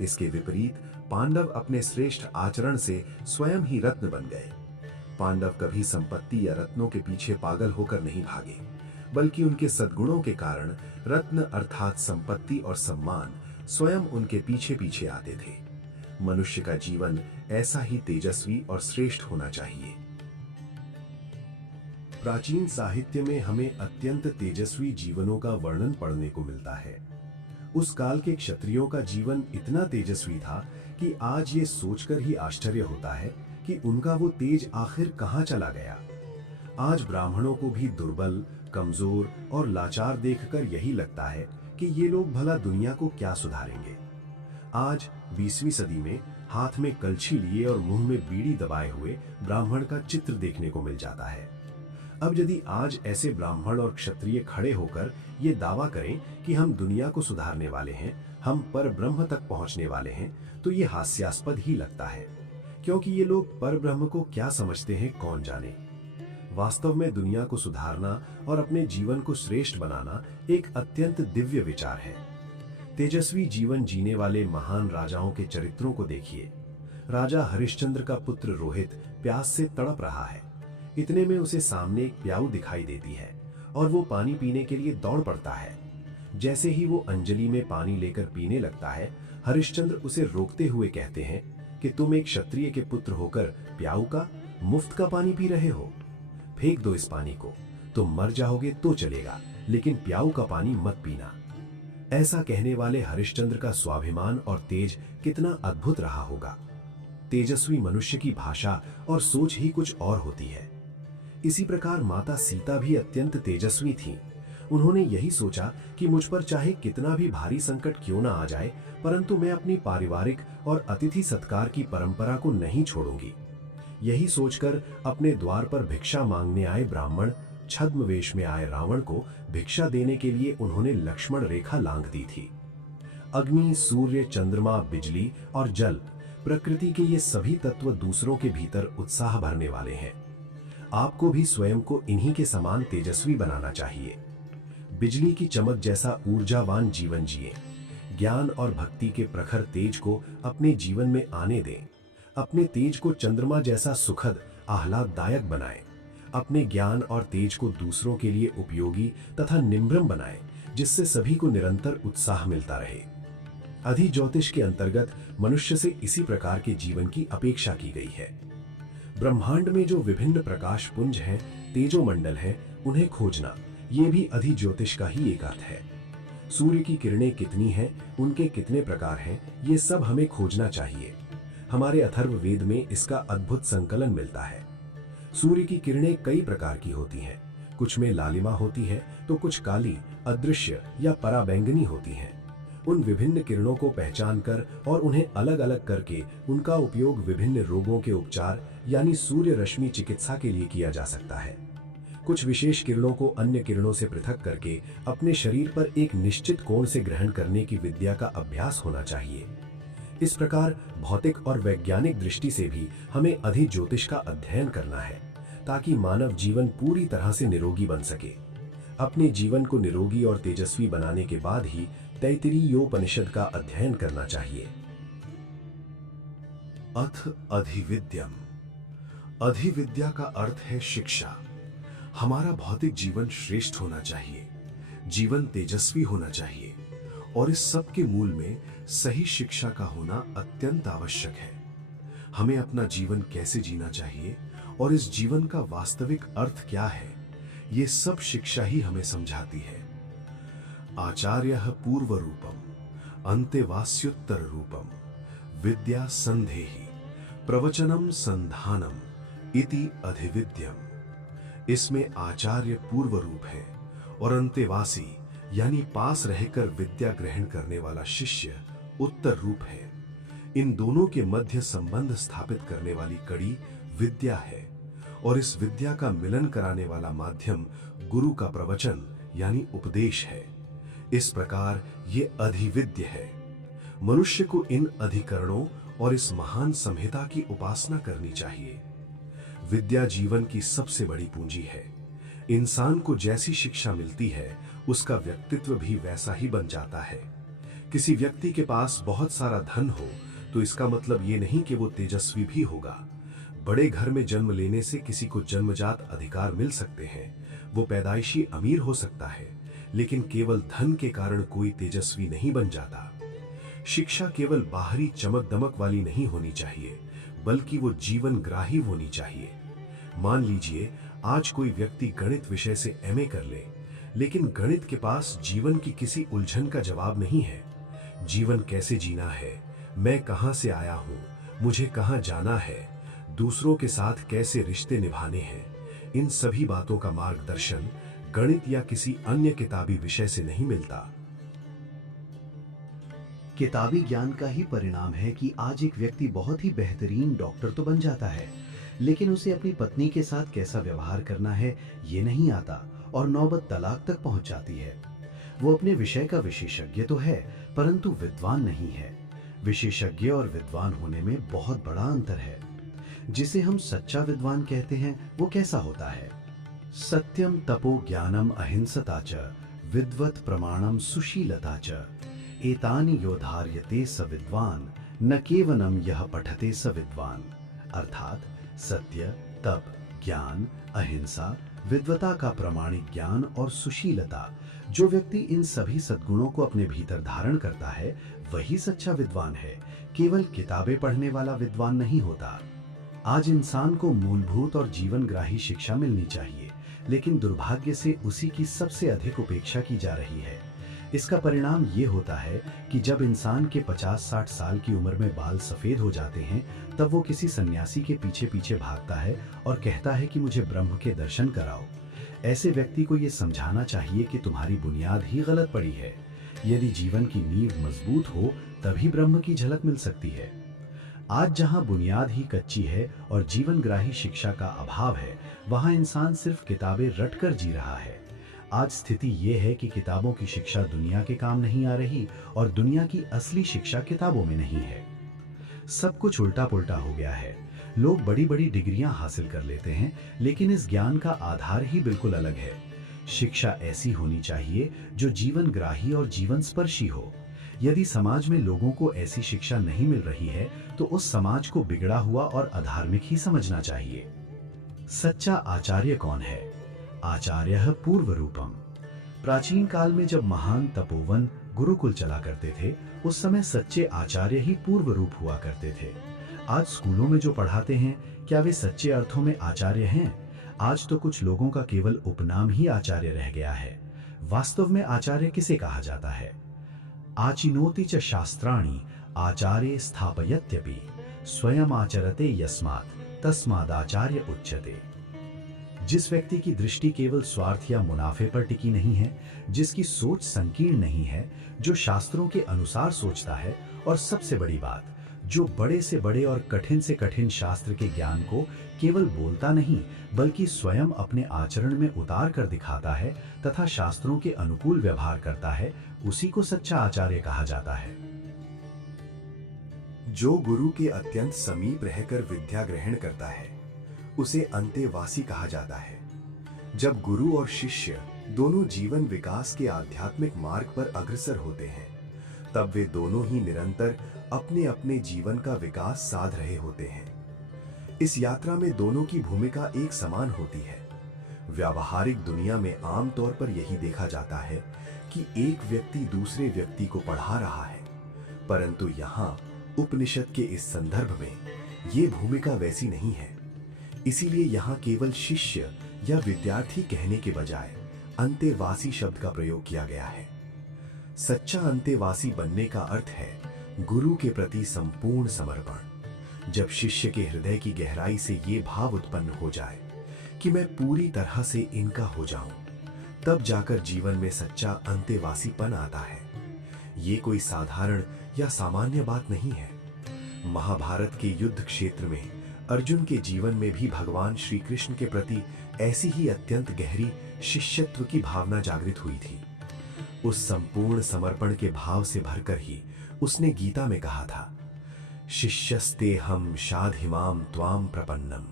इसके विपरीत पांडव अपने श्रेष्ठ आचरण से स्वयं ही रत्न बन गए। पांडव कभी संपत्ति या रत्नों के पीछे पागल होकर नहीं भागे, बल्कि उनके सद्गुणों के कारण रत्न अर्थात संपत्ति और सम्मान स्वयं उनके पीछे पीछे आते थे। मनुष्य का जीवन ऐसा ही तेजस्वी और श्रेष्ठ होना चाहिए। प्राचीन साहित्य में हमें अत्यंत तेजस्वी जीवनों का वर्णन पढ़ने को मिलता है। उस काल के क्षत्रियों का जीवन इतना तेजस्वी था कि आज ये सोचकर ही आश्चर्य होता है कि उनका वो तेज आखिर कहां चला गया। आज ब्राह्मणों को भी दुर्बल, कमजोर और लाचार देखकर यही लगता है कि ये लोग भला दुनिया को क्या सुधारेंगे। आज 20वीं सदी में हाथ में कलछी लिए और मुंह में बीड़ी दबाए हुए ब्राह्मण का चित्र देखने को मिल जाता है। अब यदि आज ऐसे ब्राह्मण और क्षत्रिय खड़े होकर ये दावा करें कि हम दुनिया को सुधारने वाले हैं, हम पर ब्रह्म तक पहुंचने वाले हैं, तो ये हास्यास्पद ही लगता है, क्योंकि ये लोग पर ब्रह्म को क्या समझते हैं कौन जाने। वास्तव में दुनिया को सुधारना और अपने जीवन को श्रेष्ठ बनाना एक अत्यंत दिव्य विचार है। तेजस्वी जीवन जीने वाले महान राजाओं के चरित्रों को देखिए। राजा हरिश्चंद्र का पुत्र रोहित प्यास से तड़प रहा है। इतने में उसे सामने एक प्याऊ दिखाई देती है और वो पानी पीने के लिए दौड़ पड़ता है। जैसे ही वो अंजलि में पानी लेकर पीने लगता है, हरिश्चंद्र उसे रोकते हुए कहते हैं कि तुम एक क्षत्रिय के पुत्र होकर प्याऊ का, मुफ्त का पानी पी रहे हो। फेंक दो इस पानी को, तुम मर जाओगे तो चलेगा, लेकिन प्याऊ का पानी मत पीना। ऐसा कहने वाले हरिश्चंद्र का स्वाभिमान और तेज कितना अद्भुत रहा होगा। तेजस्वी मनुष्य की भाषा और सोच ही कुछ और होती है। इसी प्रकार माता सीता भी अत्यंत तेजस्वी थीं। उन्होंने यही सोचा कि मुझ पर चाहे कितना भी भारी संकट क्यों ना आ जाए, परंतु मैं अपनी पारिवारिक और अतिथि सत्कार की परंपरा को नहीं छोड़ूंगी। यही सोचकर अपने द्वार पर भिक्षा मांगने आए ब्राह्मण, छद्म वेश में आए रावण को भिक्षा देने के लिए उन्होंने लक्ष्मण रेखा लांघ दी थी। अग्नि, सूर्य, चंद्रमा, बिजली और जल, प्रकृति के ये सभी तत्व दूसरों के भीतर उत्साह भरने वाले हैं। आपको भी स्वयं को इन्हीं के समान तेजस्वी बनाना चाहिए। बिजली की चमक जैसा ऊर्जावान जीवन जिए। ज्ञान और भक्ति के प्रखर तेज को अपने जीवन में आने दें। अपने तेज को चंद्रमा जैसा सुखद, आह्लाददायक बनाएं। अपने ज्ञान और तेज को दूसरों के लिए उपयोगी तथा निम्रम बनाएं, जिससे सभी को निरंतर उत्साह मिलता रहे। अधिज्योतिष के अंतर्गत मनुष्य से इसी प्रकार के जीवन की अपेक्षा की गई है। ब्रह्मांड में जो विभिन्न प्रकाश पुंज हैं, तेजोमंडल हैं, उन्हें खोजना, ये भी अधिज्योतिष का ही एक अर्थ है। सूर्य की किरणें कितनी हैं, उनके कितने प्रकार हैं, ये सब हमें खोजना चाहिए। हमारे अथर्व वेद में इसका अद्भुत संकलन मिलता है। सूर्य की किरणें कई प्रकार की होती हैं। कुछ में लालिमा होती है तो कुछ काली, अदृश्य या पराबैंगनी होती हैं। उन विभिन्न किरणों को पहचान कर और उन्हें अलग अलग करके उनका उपयोग विभिन्न रोगों के उपचार यानी सूर्य रश्मि चिकित्सा के लिए किया जा सकता है। कुछ विशेष किरणों को अन्य किरणों से पृथक करके अपने शरीर पर एक निश्चित कोण से ग्रहण करने की विद्या का अभ्यास होना चाहिए। इस प्रकार भौतिक और वैज्ञानिक दृष्टि से भी हमें अधिज्योतिष का अध्ययन करना है, ताकि मानव जीवन पूरी तरह से निरोगी बन सके। अपने जीवन को निरोगी और तेजस्वी बनाने के बाद ही तैत्तिरीयोपनिषद का अध्ययन करना चाहिए। अथ अधिविद्यम। अधिविद्या का अर्थ है शिक्षा। हमारा भौतिक जीवन श्रेष्ठ होना चाहिए, जीवन तेजस्वी होना चाहिए, और इस सब के मूल में सही शिक्षा का होना अत्यंत आवश्यक है। हमें अपना जीवन कैसे जीना चाहिए और इस जीवन का वास्तविक अर्थ क्या है, ये सब शिक्षा ही हमें समझाती है। आचार्यः पूर्व रूपम अंतेवास्योत्तर रूपम विद्या संधेहि प्रवचनम संधानम इति अधिविद्यम। इसमें आचार्य पूर्व रूप है और अंतेवासी यानी पास रहकर विद्या ग्रहण करने वाला शिष्य उत्तर रूप है। इन दोनों के मध्य संबंध स्थापित करने वाली कड़ी विद्या है, और इस विद्या का मिलन कराने वाला माध्यम गुरु का प्रवचन यानी उपदेश है। इस प्रकार ये अधिविद्य है। मनुष्य को इन अधिकरणों और इस महान संहिता की उपासना करनी चाहिए। विद्या जीवन की सबसे बड़ी पूंजी है। इंसान को जैसी शिक्षा मिलती है, उसका व्यक्तित्व भी वैसा ही बन जाता है। किसी व्यक्ति के पास बहुत सारा धन हो तो इसका मतलब ये नहीं कि वो तेजस्वी भी होगा। बड़े घर में जन्म लेने से किसी को जन्मजात अधिकार मिल सकते हैं, वो पैदाइशी अमीर हो सकता है, लेकिन केवल धन के कारण कोई तेजस्वी नहीं बन जाता। शिक्षा केवल बाहरी चमक दमक वाली नहीं होनी चाहिए, बल्कि वो जीवन ग्राही होनी चाहिए। मान लीजिए आज कोई व्यक्ति गणित विषय से एमए कर ले, लेकिन गणित के पास जीवन की किसी उलझन का जवाब नहीं है। जीवन कैसे जीना है, मैं कहां से आया हूं, मुझे कहां जाना है, दूसरों के साथ कैसे रिश्ते निभाने हैं, इन सभी बातों का मार्गदर्शन गणित या किसी अन्य किताबी विषय से नहीं मिलता। किताबी ज्ञान का ही परिणाम है कि आज एक व्यक्ति बहुत ही बेहतरीन डॉक्टर तो बन जाता है, लेकिन उसे अपनी पत्नी के साथ कैसा व्यवहार करना है ये नहीं आता और नौबत तलाक तक पहुंच जाती है। वो अपने विषय का विशेषज्ञ तो है, परंतु विद्वान नहीं है। विशेषज्ञ और विद्वान होने में बहुत बड़ा अंतर है। जिसे हम सच्चा विद्वान कहते हैं वो कैसा होता है? सत्यम तपो ज्ञानम अहिंसता च विद्वत प्रमाणम सुशीलता च एतानि योधार्यते स विद्वान न केवलम यह पठते स विद्वान। अर्थात सत्य, तप, ज्ञान, अहिंसा, विद्वता का प्रामाणिक ज्ञान और सुशीलता। जो व्यक्ति इन सभी सद्गुणों को अपने भीतर धारण करता है वही सच्चा विद्वान है, केवल किताबें पढ़ने वाला विद्वान नहीं होता। आज इंसान को मूलभूत और जीवनग्राही शिक्षा मिलनी चाहिए, लेकिन दुर्भाग्य से उसी की सबसे अधिक उपेक्षा की जा रही है। इसका परिणाम ये होता है कि जब इंसान के 50-60 साल की उम्र में बाल सफेद हो जाते हैं, तब वो किसी सन्यासी के पीछे पीछे भागता है और कहता है कि मुझे ब्रह्म के दर्शन कराओ। ऐसे व्यक्ति को ये समझाना चाहिए कि तुम्हारी बुनियाद ही गलत पड़ी है। यदि जीवन की नींव मजबूत हो तभी ब्रह्म की झलक मिल सकती है। आज जहां बुनियाद ही कच्ची है और जीवनग्राही शिक्षा का अभाव है, वहां इंसान सिर्फ किताबें रटकर जी रहा है। आज स्थिति ये है कि किताबों की शिक्षा दुनिया के काम नहीं आ रही और दुनिया की असली शिक्षा किताबों में नहीं है। सब कुछ उल्टा पुल्टा हो गया है। लोग बड़ी बड़ी डिग्रियां हासिल कर लेते हैं, लेकिन इस ज्ञान का आधार ही बिल्कुल अलग है। शिक्षा ऐसी होनी चाहिए जो जीवनग्राही और जीवन स्पर्शी हो। यदि समाज में लोगों को ऐसी शिक्षा नहीं मिल रही है तो उस समाज को बिगड़ा हुआ और अधार्मिक ही समझना चाहिए। सच्चा आचार्य कौन है? आचार्यः पूर्व रूपम। प्राचीन काल में जब महान तपोवन गुरुकुल चला करते थे, उस समय सच्चे आचार्य ही पूर्व रूप हुआ करते थे। आज स्कूलों में जो पढ़ाते हैं, क्या वे सच्चे अर्थों में आचार्य हैं? आज तो कुछ लोगों का केवल उपनाम ही आचार्य रह गया है। वास्तव में आचार्य किसे कहा जाता है? आचिनोति च शास्त्राणि आचार्य स्थापयत्यपि स्वयं आचरते यस्मात् तस्मादाचार्य उच्यते। जिस व्यक्ति की दृष्टि केवल स्वार्थ या मुनाफे पर टिकी नहीं है, जिसकी सोच संकीर्ण नहीं है, जो शास्त्रों के अनुसार सोचता है, और सबसे बड़ी बात, जो बड़े से बड़े और कठिन से कठिन शास्त्र के ज्ञान को केवल बोलता नहीं बल्कि स्वयं अपने आचरण में उतार कर दिखाता है तथा शास्त्रों के अनुकूल व्यवहार करता है, उसी को सच्चा आचार्य कहा जाता है। जो गुरु के अत्यंत समीप रहकर विद्या ग्रहण करता है उसे अंतेवासी कहा जाता है। जब गुरु और शिष्य दोनों जीवन विकास के आध्यात्मिक मार्ग पर अग्रसर होते हैं, तब वे दोनों ही निरंतर अपने अपने जीवन का विकास साध रहे होते हैं। इस यात्रा में दोनों की भूमिका एक समान होती है। व्यावहारिक दुनिया में आमतौर पर यही देखा जाता है कि एक व्यक्ति दूसरे व्यक्ति को पढ़ा रहा है, परंतु यहाँ उपनिषद के इस संदर्भ में ये भूमिका वैसी नहीं है। इसीलिए यहाँ केवल शिष्य या विद्यार्थी कहने के बजाय अंतेवासी शब्द का प्रयोग किया गया है। सच्चा अंतेवासी बनने का अर्थ है गुरु के प्रति संपूर्ण समर्पण। जब शिष्य के हृदय की गहराई से ये भाव उत्पन्न हो जाए कि मैं पूरी तरह से इनका हो जाऊं, तब जाकर जीवन में सच्चा अंतेवासीपन आता है। ये कोई साधारण या सामान्य बात नहीं है। महाभारत के युद्ध क्षेत्र में अर्जुन के जीवन में भी भगवान श्री कृष्ण के प्रति ऐसी ही अत्यंत गहरी शिष्यत्व की भावना जागृत हुई थी। उस संपूर्ण समर्पण के भाव से भरकर ही उसने गीता में कहा था, शिष्यस्ते हम शाधिमाम त्वाम प्रपन्नम,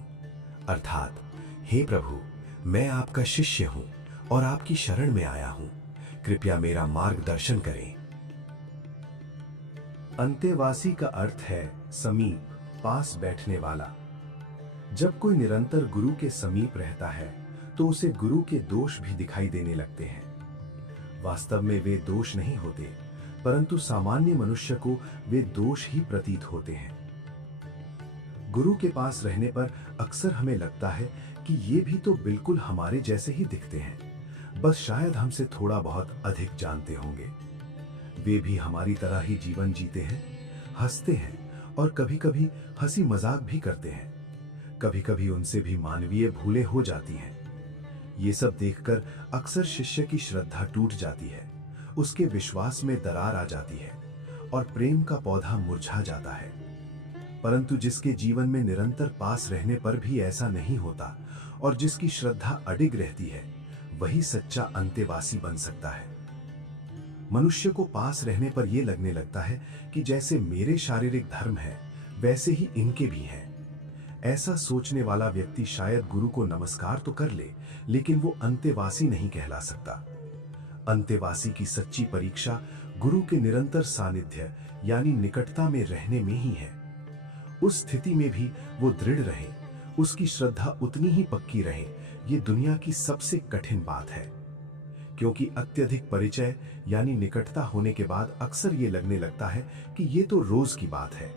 अर्थात हे प्रभु, मैं आपका शिष्य हूं और आपकी शरण में आया हूं, कृपया मेरा मार्गदर्शन करें। अंतेवासी का अर्थ है समीप, पास बैठने वाला। जब कोई निरंतर गुरु के समीप रहता है तो उसे गुरु के दोष भी दिखाई देने लगते हैं। वास्तव में वे दोष नहीं होते, परंतु सामान्य मनुष्य को वे दोष ही प्रतीत होते हैं। गुरु के पास रहने पर अक्सर हमें लगता है कि ये भी तो बिल्कुल हमारे जैसे ही दिखते हैं, बस शायद हमसे थोड़ा बहुत अधिक जानते होंगे। वे भी हमारी तरह ही जीवन जीते हैं, हंसते हैं और कभी कभी हंसी मजाक भी करते हैं। कभी कभी उनसे भी मानवीय भूलें हो जाती हैं। ये सब देखकर अक्सर शिष्य की श्रद्धा टूट जाती है, उसके विश्वास में दरार आ जाती है और प्रेम का पौधा मुरझा जाता है। परंतु जिसके जीवन में निरंतर पास रहने पर भी ऐसा नहीं होता और जिसकी श्रद्धा अडिग रहती है, वही सच्चा अंतेवासी बन सकता है। मनुष्य को पास रहने पर यह लगने लगता है कि जैसे मेरे शारीरिक धर्म है वैसे ही इनके भी हैं। ऐसा सोचने वाला व्यक्ति शायद गुरु को नमस्कार तो कर ले, लेकिन वो अंतेवासी नहीं कहला सकता। अंतेवासी की सच्ची परीक्षा गुरु के निरंतर सानिध्य यानी निकटता में रहने में ही है। उस स्थिति में भी वो दृढ़ रहे, उसकी श्रद्धा उतनी ही पक्की रहे, ये दुनिया की सबसे कठिन बात है। क्योंकि अत्यधिक परिचय यानी निकटता होने के बाद अक्सर ये लगने लगता है कि ये तो रोज की बात है।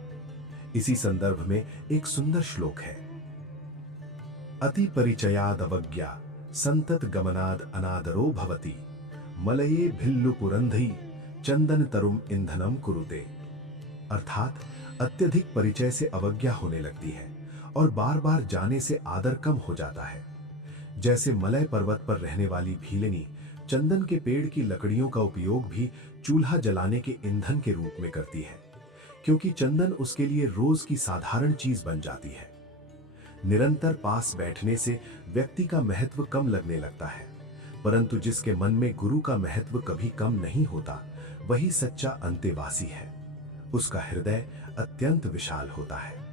इसी संदर्भ में एक सुंदर श्लोक है, अति परिचयाद अवज्ञा संतत गमनाद अनादरो भवति मलये भिल्लु पुरंधई चंदन तरुम ईंधनम कुरुते। अर्थात अत्यधिक परिचय से अवज्ञा होने लगती है और बार बार जाने से आदर कम हो जाता है। जैसे मलय पर्वत पर रहने वाली भीलनी चंदन के पेड़ की लकड़ियों का उपयोग भी चूल्हा जलाने के ईंधन के रूप में करती है, क्योंकि चंदन उसके लिए रोज की साधारण चीज बन जाती है। निरंतर पास बैठने से व्यक्ति का महत्व कम लगने लगता है, परंतु जिसके मन में गुरु का महत्व कभी कम नहीं होता, वही सच्चा अंतेवासी है। उसका हृदय अत्यंत विशाल होता है।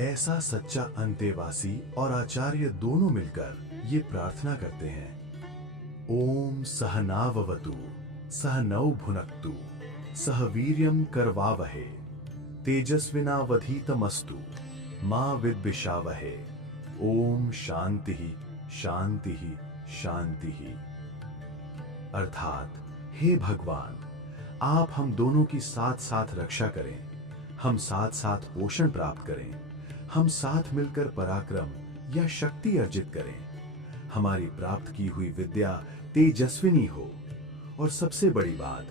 ऐसा सच्चा अंतेवासी और आचार्य दोनों मिलकर ये प्रार्थना करते हैं, ओम सहनाववतु सहनौ भुनक्तु सह वीर्यं करवावहे तेजस्विनावधीतमस्तु मां विद्विषावहे। ओम शांति शांति शांति। अर्थात हे भगवान, आप हम दोनों की साथ साथ रक्षा करें, हम साथ साथ पोषण प्राप्त करें, हम साथ मिलकर पराक्रम या शक्ति अर्जित करें, हमारी प्राप्त की हुई विद्या तेजस्विनी हो, और सबसे बड़ी बात,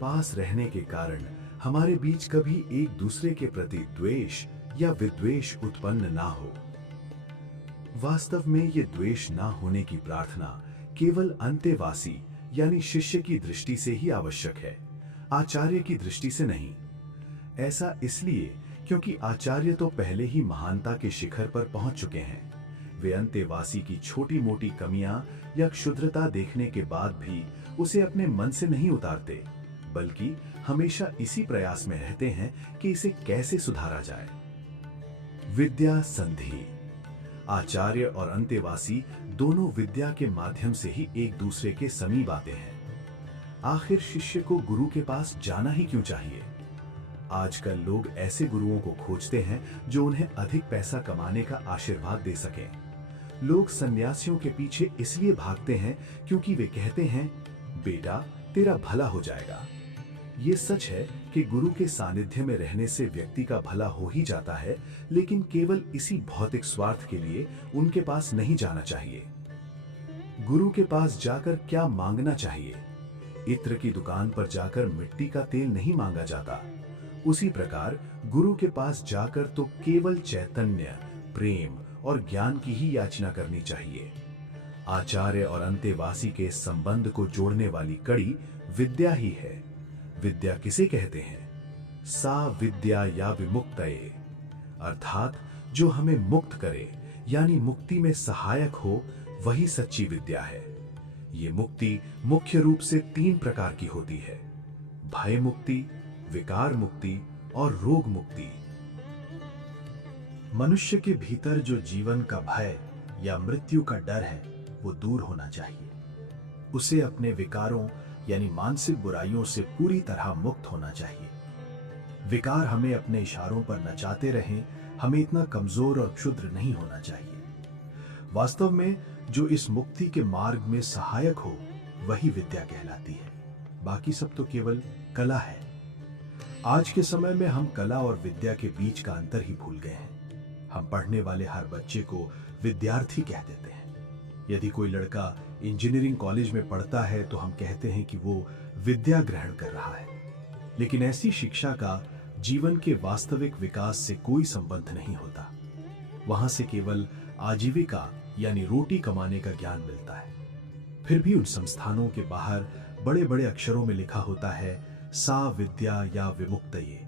पास रहने के कारण हमारे बीच कभी एक दूसरे के प्रति द्वेष या विद्वेष उत्पन्न ना हो। वास्तव में ये द्वेष ना होने की प्रार्थना केवल अंतेवासी यानी शिष्य की दृष्टि से ही आवश्यक है, आचार्य की दृष्टि से नहीं। ऐसा इसलिए क्योंकि आचार्य तो पहले ही महानता के शिखर पर पहुंच चुके हैं। वे अंतेवासी की छोटी मोटी कमियां या क्षुद्रता देखने के बाद भी उसे अपने मन से नहीं उतारते, बल्कि हमेशा इसी प्रयास में रहते हैं कि इसे कैसे सुधारा जाए। विद्या संधि। आचार्य और अंतेवासी दोनों विद्या के माध्यम से ही एक दूसरे के समीप आते हैं। आखिर शिष्य को गुरु के पास जाना ही क्यों चाहिए? आजकल लोग ऐसे गुरुओं को खोजते हैं जो उन्हें अधिक पैसा कमाने का आशीर्वाद दे सकें। लोग सन्यासियों के पीछे इसलिए भागते हैं क्योंकि वे कहते हैं, बेटा तेरा भला हो जाएगा। ये सच है कि गुरु के सानिध्य में रहने से व्यक्ति का भला हो ही जाता है, लेकिन केवल इसी भौतिक स्वार्थ के लिए उनके पास नहीं जाना चाहिए। गुरु के पास जाकर क्या मांगना चाहिए? इत्र की दुकान पर जाकर मिट्टी का तेल नहीं मांगा जाता। उसी प्रकार गुरु के पास जाकर तो केवल चैतन्य, प्रेम और ज्ञान की ही याचना करनी चाहिए। आचार्य और अंतेवासी के संबंध को जोड़ने वाली कड़ी विद्या ही है। विद्या किसे कहते हैं? सा विद्या या विमुक्तये, अर्थात जो हमें मुक्त करे यानी मुक्ति में सहायक हो, वही सच्ची विद्या है। ये मुक्ति मुख्य रूप से 3 प्रकार की होती है: भय मुक्ति, विकार मुक्ति और रोग मुक्ति। मनुष्य के भीतर जो जीवन का भय या मृत्यु का डर है, वो दूर होना चाहिए। उसे अपने विकारों यानी मानसिक बुराइयों से पूरी तरह मुक्त होना चाहिए। विकार हमें अपने इशारों पर नचाते रहें, हमें इतना कमजोर और क्षुद्र नहीं होना चाहिए। वास्तव में जो इस मुक्ति के मार्ग में सहायक हो, वही विद्या कहलाती है। बाकी सब तो केवल कला है। आज के समय में हम कला और विद्या के बीच का अंतर ही भूल गए हैं। हम पढ़ने वाले हर बच्चे को विद्यार्थी कह देते हैं। यदि कोई लड़का इंजीनियरिंग कॉलेज में पढ़ता है तो हम कहते हैं कि वो विद्या ग्रहण कर रहा है। लेकिन ऐसी शिक्षा का जीवन के वास्तविक विकास से कोई संबंध नहीं होता। वहां से केवल आजीविका यानी रोटी कमाने का ज्ञान मिलता है। फिर भी उन संस्थानों के बाहर बड़े बड़े अक्षरों में लिखा होता है, सा विद्या या विमुक्तये,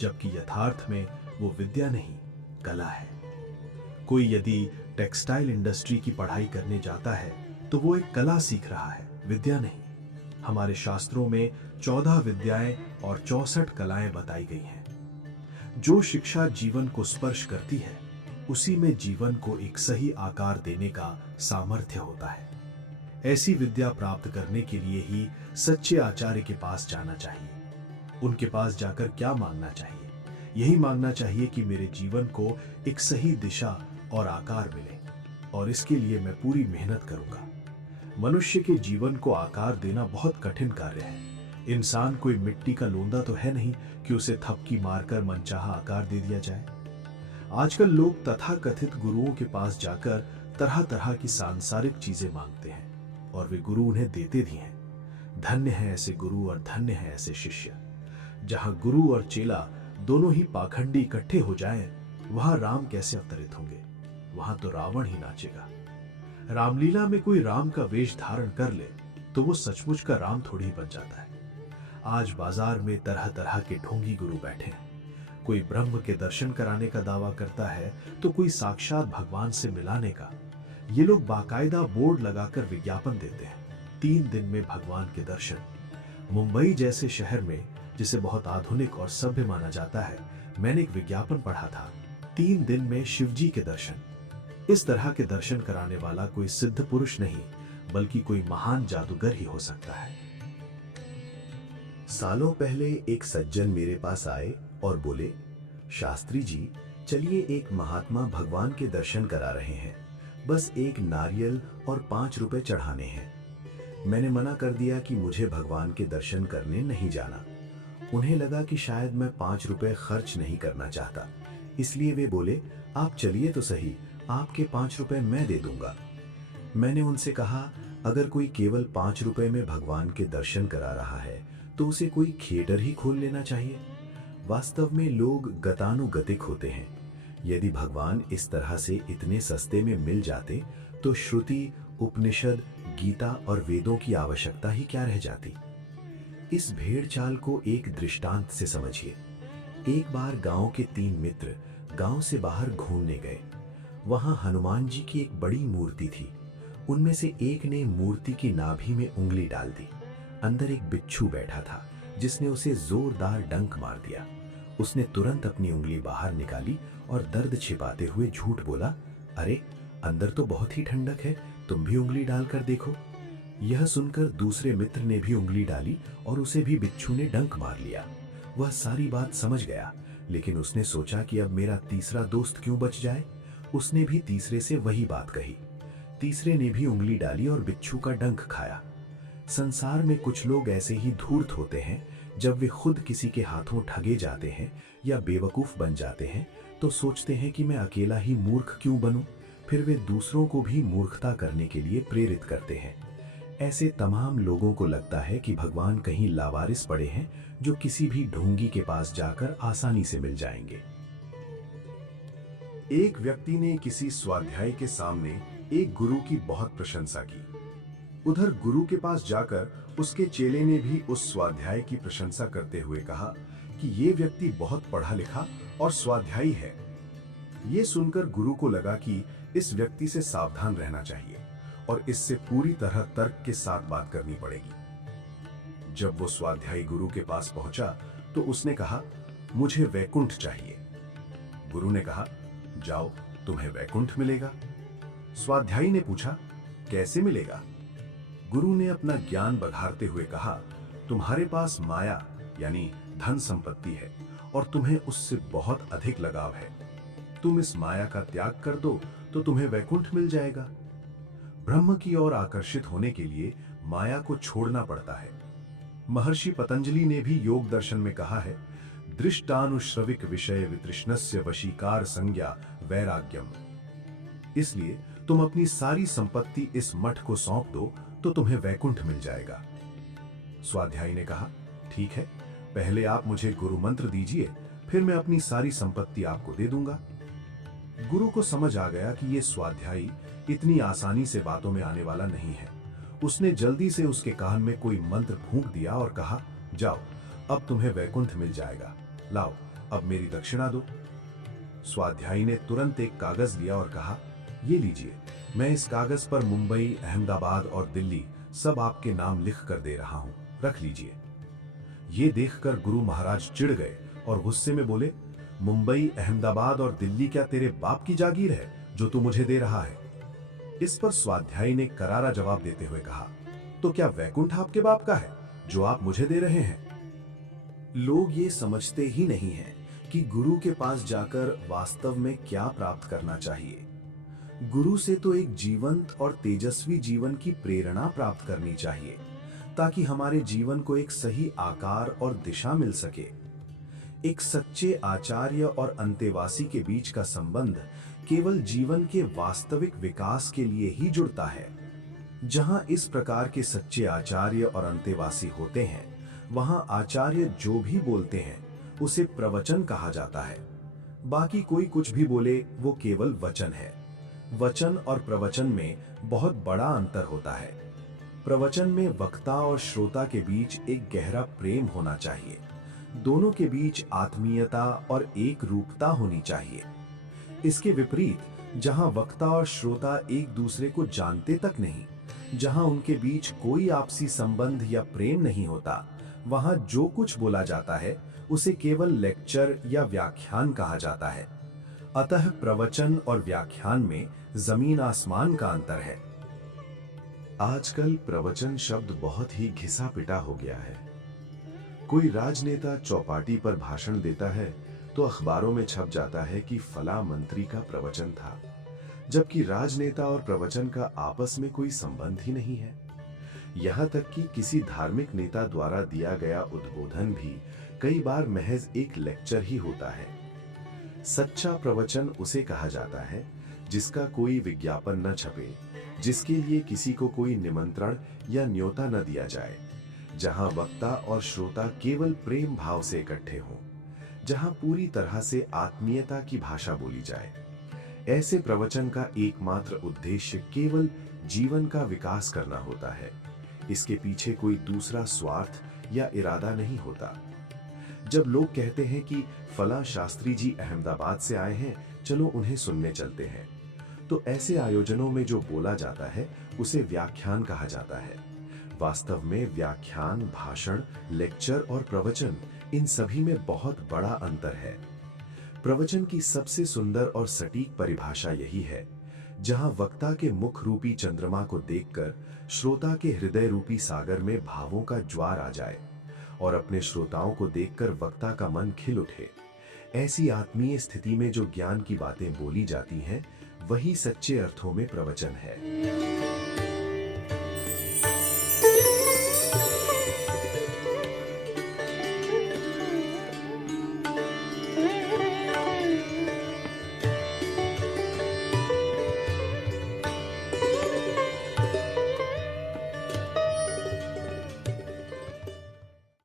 जबकि यथार्थ में वो विद्या नहीं, कला है। कोई यदि टेक्सटाइल इंडस्ट्री की पढ़ाई करने जाता है तो वो एक कला सीख रहा है, विद्या नहीं। हमारे शास्त्रों में 14 विद्याएं और 64 कलाएं बताई गई हैं। जो शिक्षा जीवन को स्पर्श करती है, उसी में जीवन को एक सही आकार देने का सामर्थ्य होता है। ऐसी विद्या प्राप्त करने के लिए ही सच्चे आचार्य के पास जाना चाहिए। उनके पास जाकर क्या मांगना चाहिए? यही मांगना चाहिए कि मेरे जीवन को एक सही दिशा और आकार मिले, और इसके लिए मैं पूरी मेहनत करूंगा। मनुष्य के जीवन को आकार देना बहुत कठिन कार्य है। इंसान कोई मिट्टी का लोंदा तो है नहीं कि उसे थपकी मारकर मनचाहा आकार दे दिया जाए। आजकल लोग तथाकथित गुरुओं के पास जाकर तरह तरह की सांसारिक चीजें मांगते हैं, और वे गुरु उन्हें देते भी हैं। धन्य है ऐसे गुरु और धन्य है ऐसे शिष्य। जहां गुरु और चेला दोनों ही पाखंडी इकट्ठे हो जाएं, वहां राम कैसे अवतरित होंगे? वहां तो रावण ही नाचेगा। रामलीला में कोई राम का वेश धारण कर ले तो वो सचमुच का राम थोड़ी ही बन जाता है। आज बाजार में तरह तरह के ढोंगी गुरु बैठे हैं। कोई ब्रह्म के दर्शन कराने का दावा करता है तो कोई साक्षात भगवान से मिलाने का। ये लोग बाकायदा बोर्ड लगाकर विज्ञापन देते हैं, 3 दिन में भगवान के दर्शन। मुंबई जैसे शहर में, जिसे बहुत आधुनिक और सभ्य माना जाता है, मैंने एक विज्ञापन पढ़ा था, 3 दिन में शिवजी के दर्शन। इस तरह के दर्शन कराने वाला कोई सिद्ध पुरुष नहीं, बल्कि कोई महान जादूगर ही हो सकता है। सालों पहले एक सज्जन मेरे पास आए और बोले, शास्त्री जी, चलिए एक महात्मा भगवान के दर्शन करा रहे हैं, बस एक नारियल और 5 रुपए चढ़ाने हैं। मैंने मना कर दिया कि मुझे भगवान के दर्शन करने नहीं जाना। उन्हें लगा कि शायद मैं 5 रुपए खर्च नहीं करना चाहता, इसलिए वे बोले, आप चलिए तो सही, आपके 5 रुपए मैं दे दूंगा। मैंने उनसे कहा, अगर कोई केवल 5 रुपए में भगवान के दर्शन करा रहा है तो उसे कोई थिएटर ही खोल लेना चाहिए। वास्तव में लोग गतानुगतिक होते हैं। यदि भगवान इस तरह से इतने सस्ते में मिल जाते तो श्रुति, उपनिषद, गीता और वेदों की आवश्यकता ही क्या रह जाती। इस भेड़ चाल को एक दृष्टांत से समझिए। एक बार गांव के 3 मित्र गांव से बाहर घूमने गए। वहां हनुमान जी की एक बड़ी मूर्ति थी। उनमें से एक ने मूर्ति की नाभि में उंगली डाल दी। अंदर एक बिच्छू बैठा था, जिसने उसे जोरदार डंक मार दिया। उसने तुरंत अपनी उंगली बाहर निकाली और दर्द छिपाते हुए झूठ बोला, अरे अंदर तो बहुत ही ठंडक है, तुम भी उंगली डालकर देखो। यह सुनकर दूसरे मित्र ने भी उंगली डाली और उसे भी बिच्छू ने डंक मार लिया। वह सारी बात समझ गया, लेकिन उसने सोचा कि अब मेरा तीसरा दोस्त क्यों बच जाए। उसने भी तीसरे से वही बात कही। तीसरे ने भी उंगली डाली और बिच्छू का डंक खाया। संसार में कुछ लोग ऐसे ही धूर्त होते हैं। जब वे खुद किसी के हाथों ठगे जाते हैं या बेवकूफ बन जाते हैं तो सोचते हैं कि मैं अकेला ही मूर्ख क्यों बनूं। फिर वे दूसरों को भी मूर्खता करने के लिए प्रेरित करते हैं। ऐसे तमाम लोगों को लगता है कि भगवान कहीं लावारिस पड़े हैं जो किसी भी ढोंगी के पास जाकर आसानी से मिल जाएंगे। एक व्यक्ति ने किसी स्वाध्याय के सामने एक गुरु की बहुत प्रशंसा की। उधर गुरु के पास जाकर उसके चेले ने भी उस स्वाध्याय की प्रशंसा करते हुए कहा कि ये व्यक्ति बहुत पढ़ा लिखा और स्वाध्यायी है। ये सुनकर गुरु को लगा कि इस व्यक्ति से सावधान रहना चाहिए और इससे पूरी तरह तर्क के साथ बात करनी पड़ेगी। जब वो स्वाध्यायी गुरु के पास पहुंचा तो उसने कहा, मुझे वैकुंठ चाहिए। गुरु ने कहा, जाओ, तुम्हें वैकुंठ मिलेगा। स्वाध्यायी ने पूछा, कैसे मिलेगा? गुरु ने अपना ज्ञान बघारते हुए कहा, तुम्हारे पास माया यानी धन संपत्ति है और तुम्हें उससे बहुत अधिक लगाव है। तुम इस माया का त्याग कर दो तो तुम्हें वैकुंठ मिल जाएगा। ब्रह्म की ओर आकर्षित होने के लिए माया को छोड़ना पड़ता है। महर्षि पतंजलि ने भी योग दर्शन में कहा है, दृष्टानुश्रविक विषय वितृष्णस्य वशीकार संज्ञा वैराग्यम। इसलिए तुम अपनी सारी संपत्ति इस मठ को सौंप दो तो तुम्हें वैकुंठ मिल जाएगा। स्वाध्यायी ने कहा, ठीक है, पहले आप मुझे गुरु मंत्र दीजिए, फिर मैं अपनी सारी संपत्ति आपको दे दूंगा। गुरु को समझ आ गया कि ये स्वाध्यायी इतनी आसानी से बातों में आने वाला नहीं है। उसने जल्दी से उसके कान में कोई मंत्र फूंक दिया और कहा, जाओ, अब तुम्हें वैकुंठ मिल जाएगा। लाओ, अब मेरी दक्षिणा दो। स्वाध्यायी ने तुरंत एक कागज लिया और कहा, ये लीजिए, मैं इस कागज पर मुंबई, अहमदाबाद और दिल्ली सब आपके नाम लिख कर दे रहा हूं, रख लीजिए। ये देखकर गुरु महाराज चिढ़ गए और गुस्से में बोले, मुंबई, अहमदाबाद और दिल्ली क्या तेरे बाप की जागीर है जो तू मुझे दे रहा है? इस पर स्वाध्यायी ने करारा जवाब देते हुए कहा, तो क्या वैकुंठ आपके बाप का है जो आप मुझे दे रहे हैं? लोग ये समझते ही नहीं हैं कि कि गुरु के पास जाकर वास्तव में क्या प्राप्त करना चाहिए। गुरु से तो एक जीवंत और तेजस्वी जीवन की प्रेरणा प्राप्त करनी चाहिए, ताकि हमारे जीवन को एक सही आकार और दिशा मिल सके। एक सच्चे आचार्य और अंतेवासी के बीच का संबंध केवल जीवन के वास्तविक विकास के लिए ही जुड़ता है। जहां इस प्रकार के सच्चे आचार्य और अंतेवासी होते हैं, वहां आचार्य जो भी बोलते हैं उसे प्रवचन कहा जाता है। बाकी कोई कुछ भी बोले वो केवल वचन है। वचन और प्रवचन में बहुत बड़ा अंतर होता है। प्रवचन में वक्ता और श्रोता के बीच एक गहरा प्रेम होना चाहिए। दोनों के बीच आत्मीयता और एक रूपता होनी चाहिए। इसके विपरीत, जहां वक्ता और श्रोता एक दूसरे को जानते तक नहीं, जहां उनके बीच कोई आपसी संबंध या प्रेम नहीं होता, वहां जो कुछ बोला जाता है उसे केवल लेक्चर या व्याख्यान कहा जाता है। अतः प्रवचन और व्याख्यान में जमीन आसमान का अंतर है। आजकल प्रवचन शब्द बहुत ही घिसा पिटा हो गया है। कोई राजनेता चौपाटी पर भाषण देता है तो अखबारों में छप जाता है कि फला मंत्री का प्रवचन था, जबकि राजनेता और प्रवचन का आपस में कोई संबंध ही नहीं है। यहां तक कि किसी धार्मिक नेता द्वारा दिया गया उद्बोधन भी कई बार महज एक लेक्चर ही होता है। सच्चा प्रवचन उसे कहा जाता है जिसका कोई विज्ञापन न छपे, जिसके लिए किसी को कोई निमंत्रण या न्योता न दिया जाए, जहां वक्ता और श्रोता केवल प्रेम भाव से इकट्ठे हों, जहां पूरी तरह से आत्मीयता की भाषा बोली जाए। ऐसे प्रवचन का एकमात्र उद्देश्य केवल जीवन का विकास करना होता है। इसके पीछे कोई दूसरा स्वार्थ या इरादा नहीं होता। जब लोग कहते हैं कि फला शास्त्री जी अहमदाबाद से आए हैं, चलो उन्हें सुनने चलते हैं, तो ऐसे आयोजनों में जो बोला जाता है उसे व्याख्यान कहा जाता है। वास्तव में व्याख्यान, भाषण, लेक्चर और प्रवचन, इन सभी में बहुत बड़ा अंतर है। प्रवचन की सबसे सुंदर और सटीक परिभाषा यही है, जहां वक्ता के मुख रूपी चंद्रमा को देखकर श्रोता के हृदय रूपी सागर में भावों का ज्वार आ जाए और अपने श्रोताओं को देखकर वक्ता का मन खिल उठे। ऐसी आत्मीय स्थिति में जो ज्ञान की बातें बोली जाती हैं, वही सच्चे अर्थों में प्रवचन है।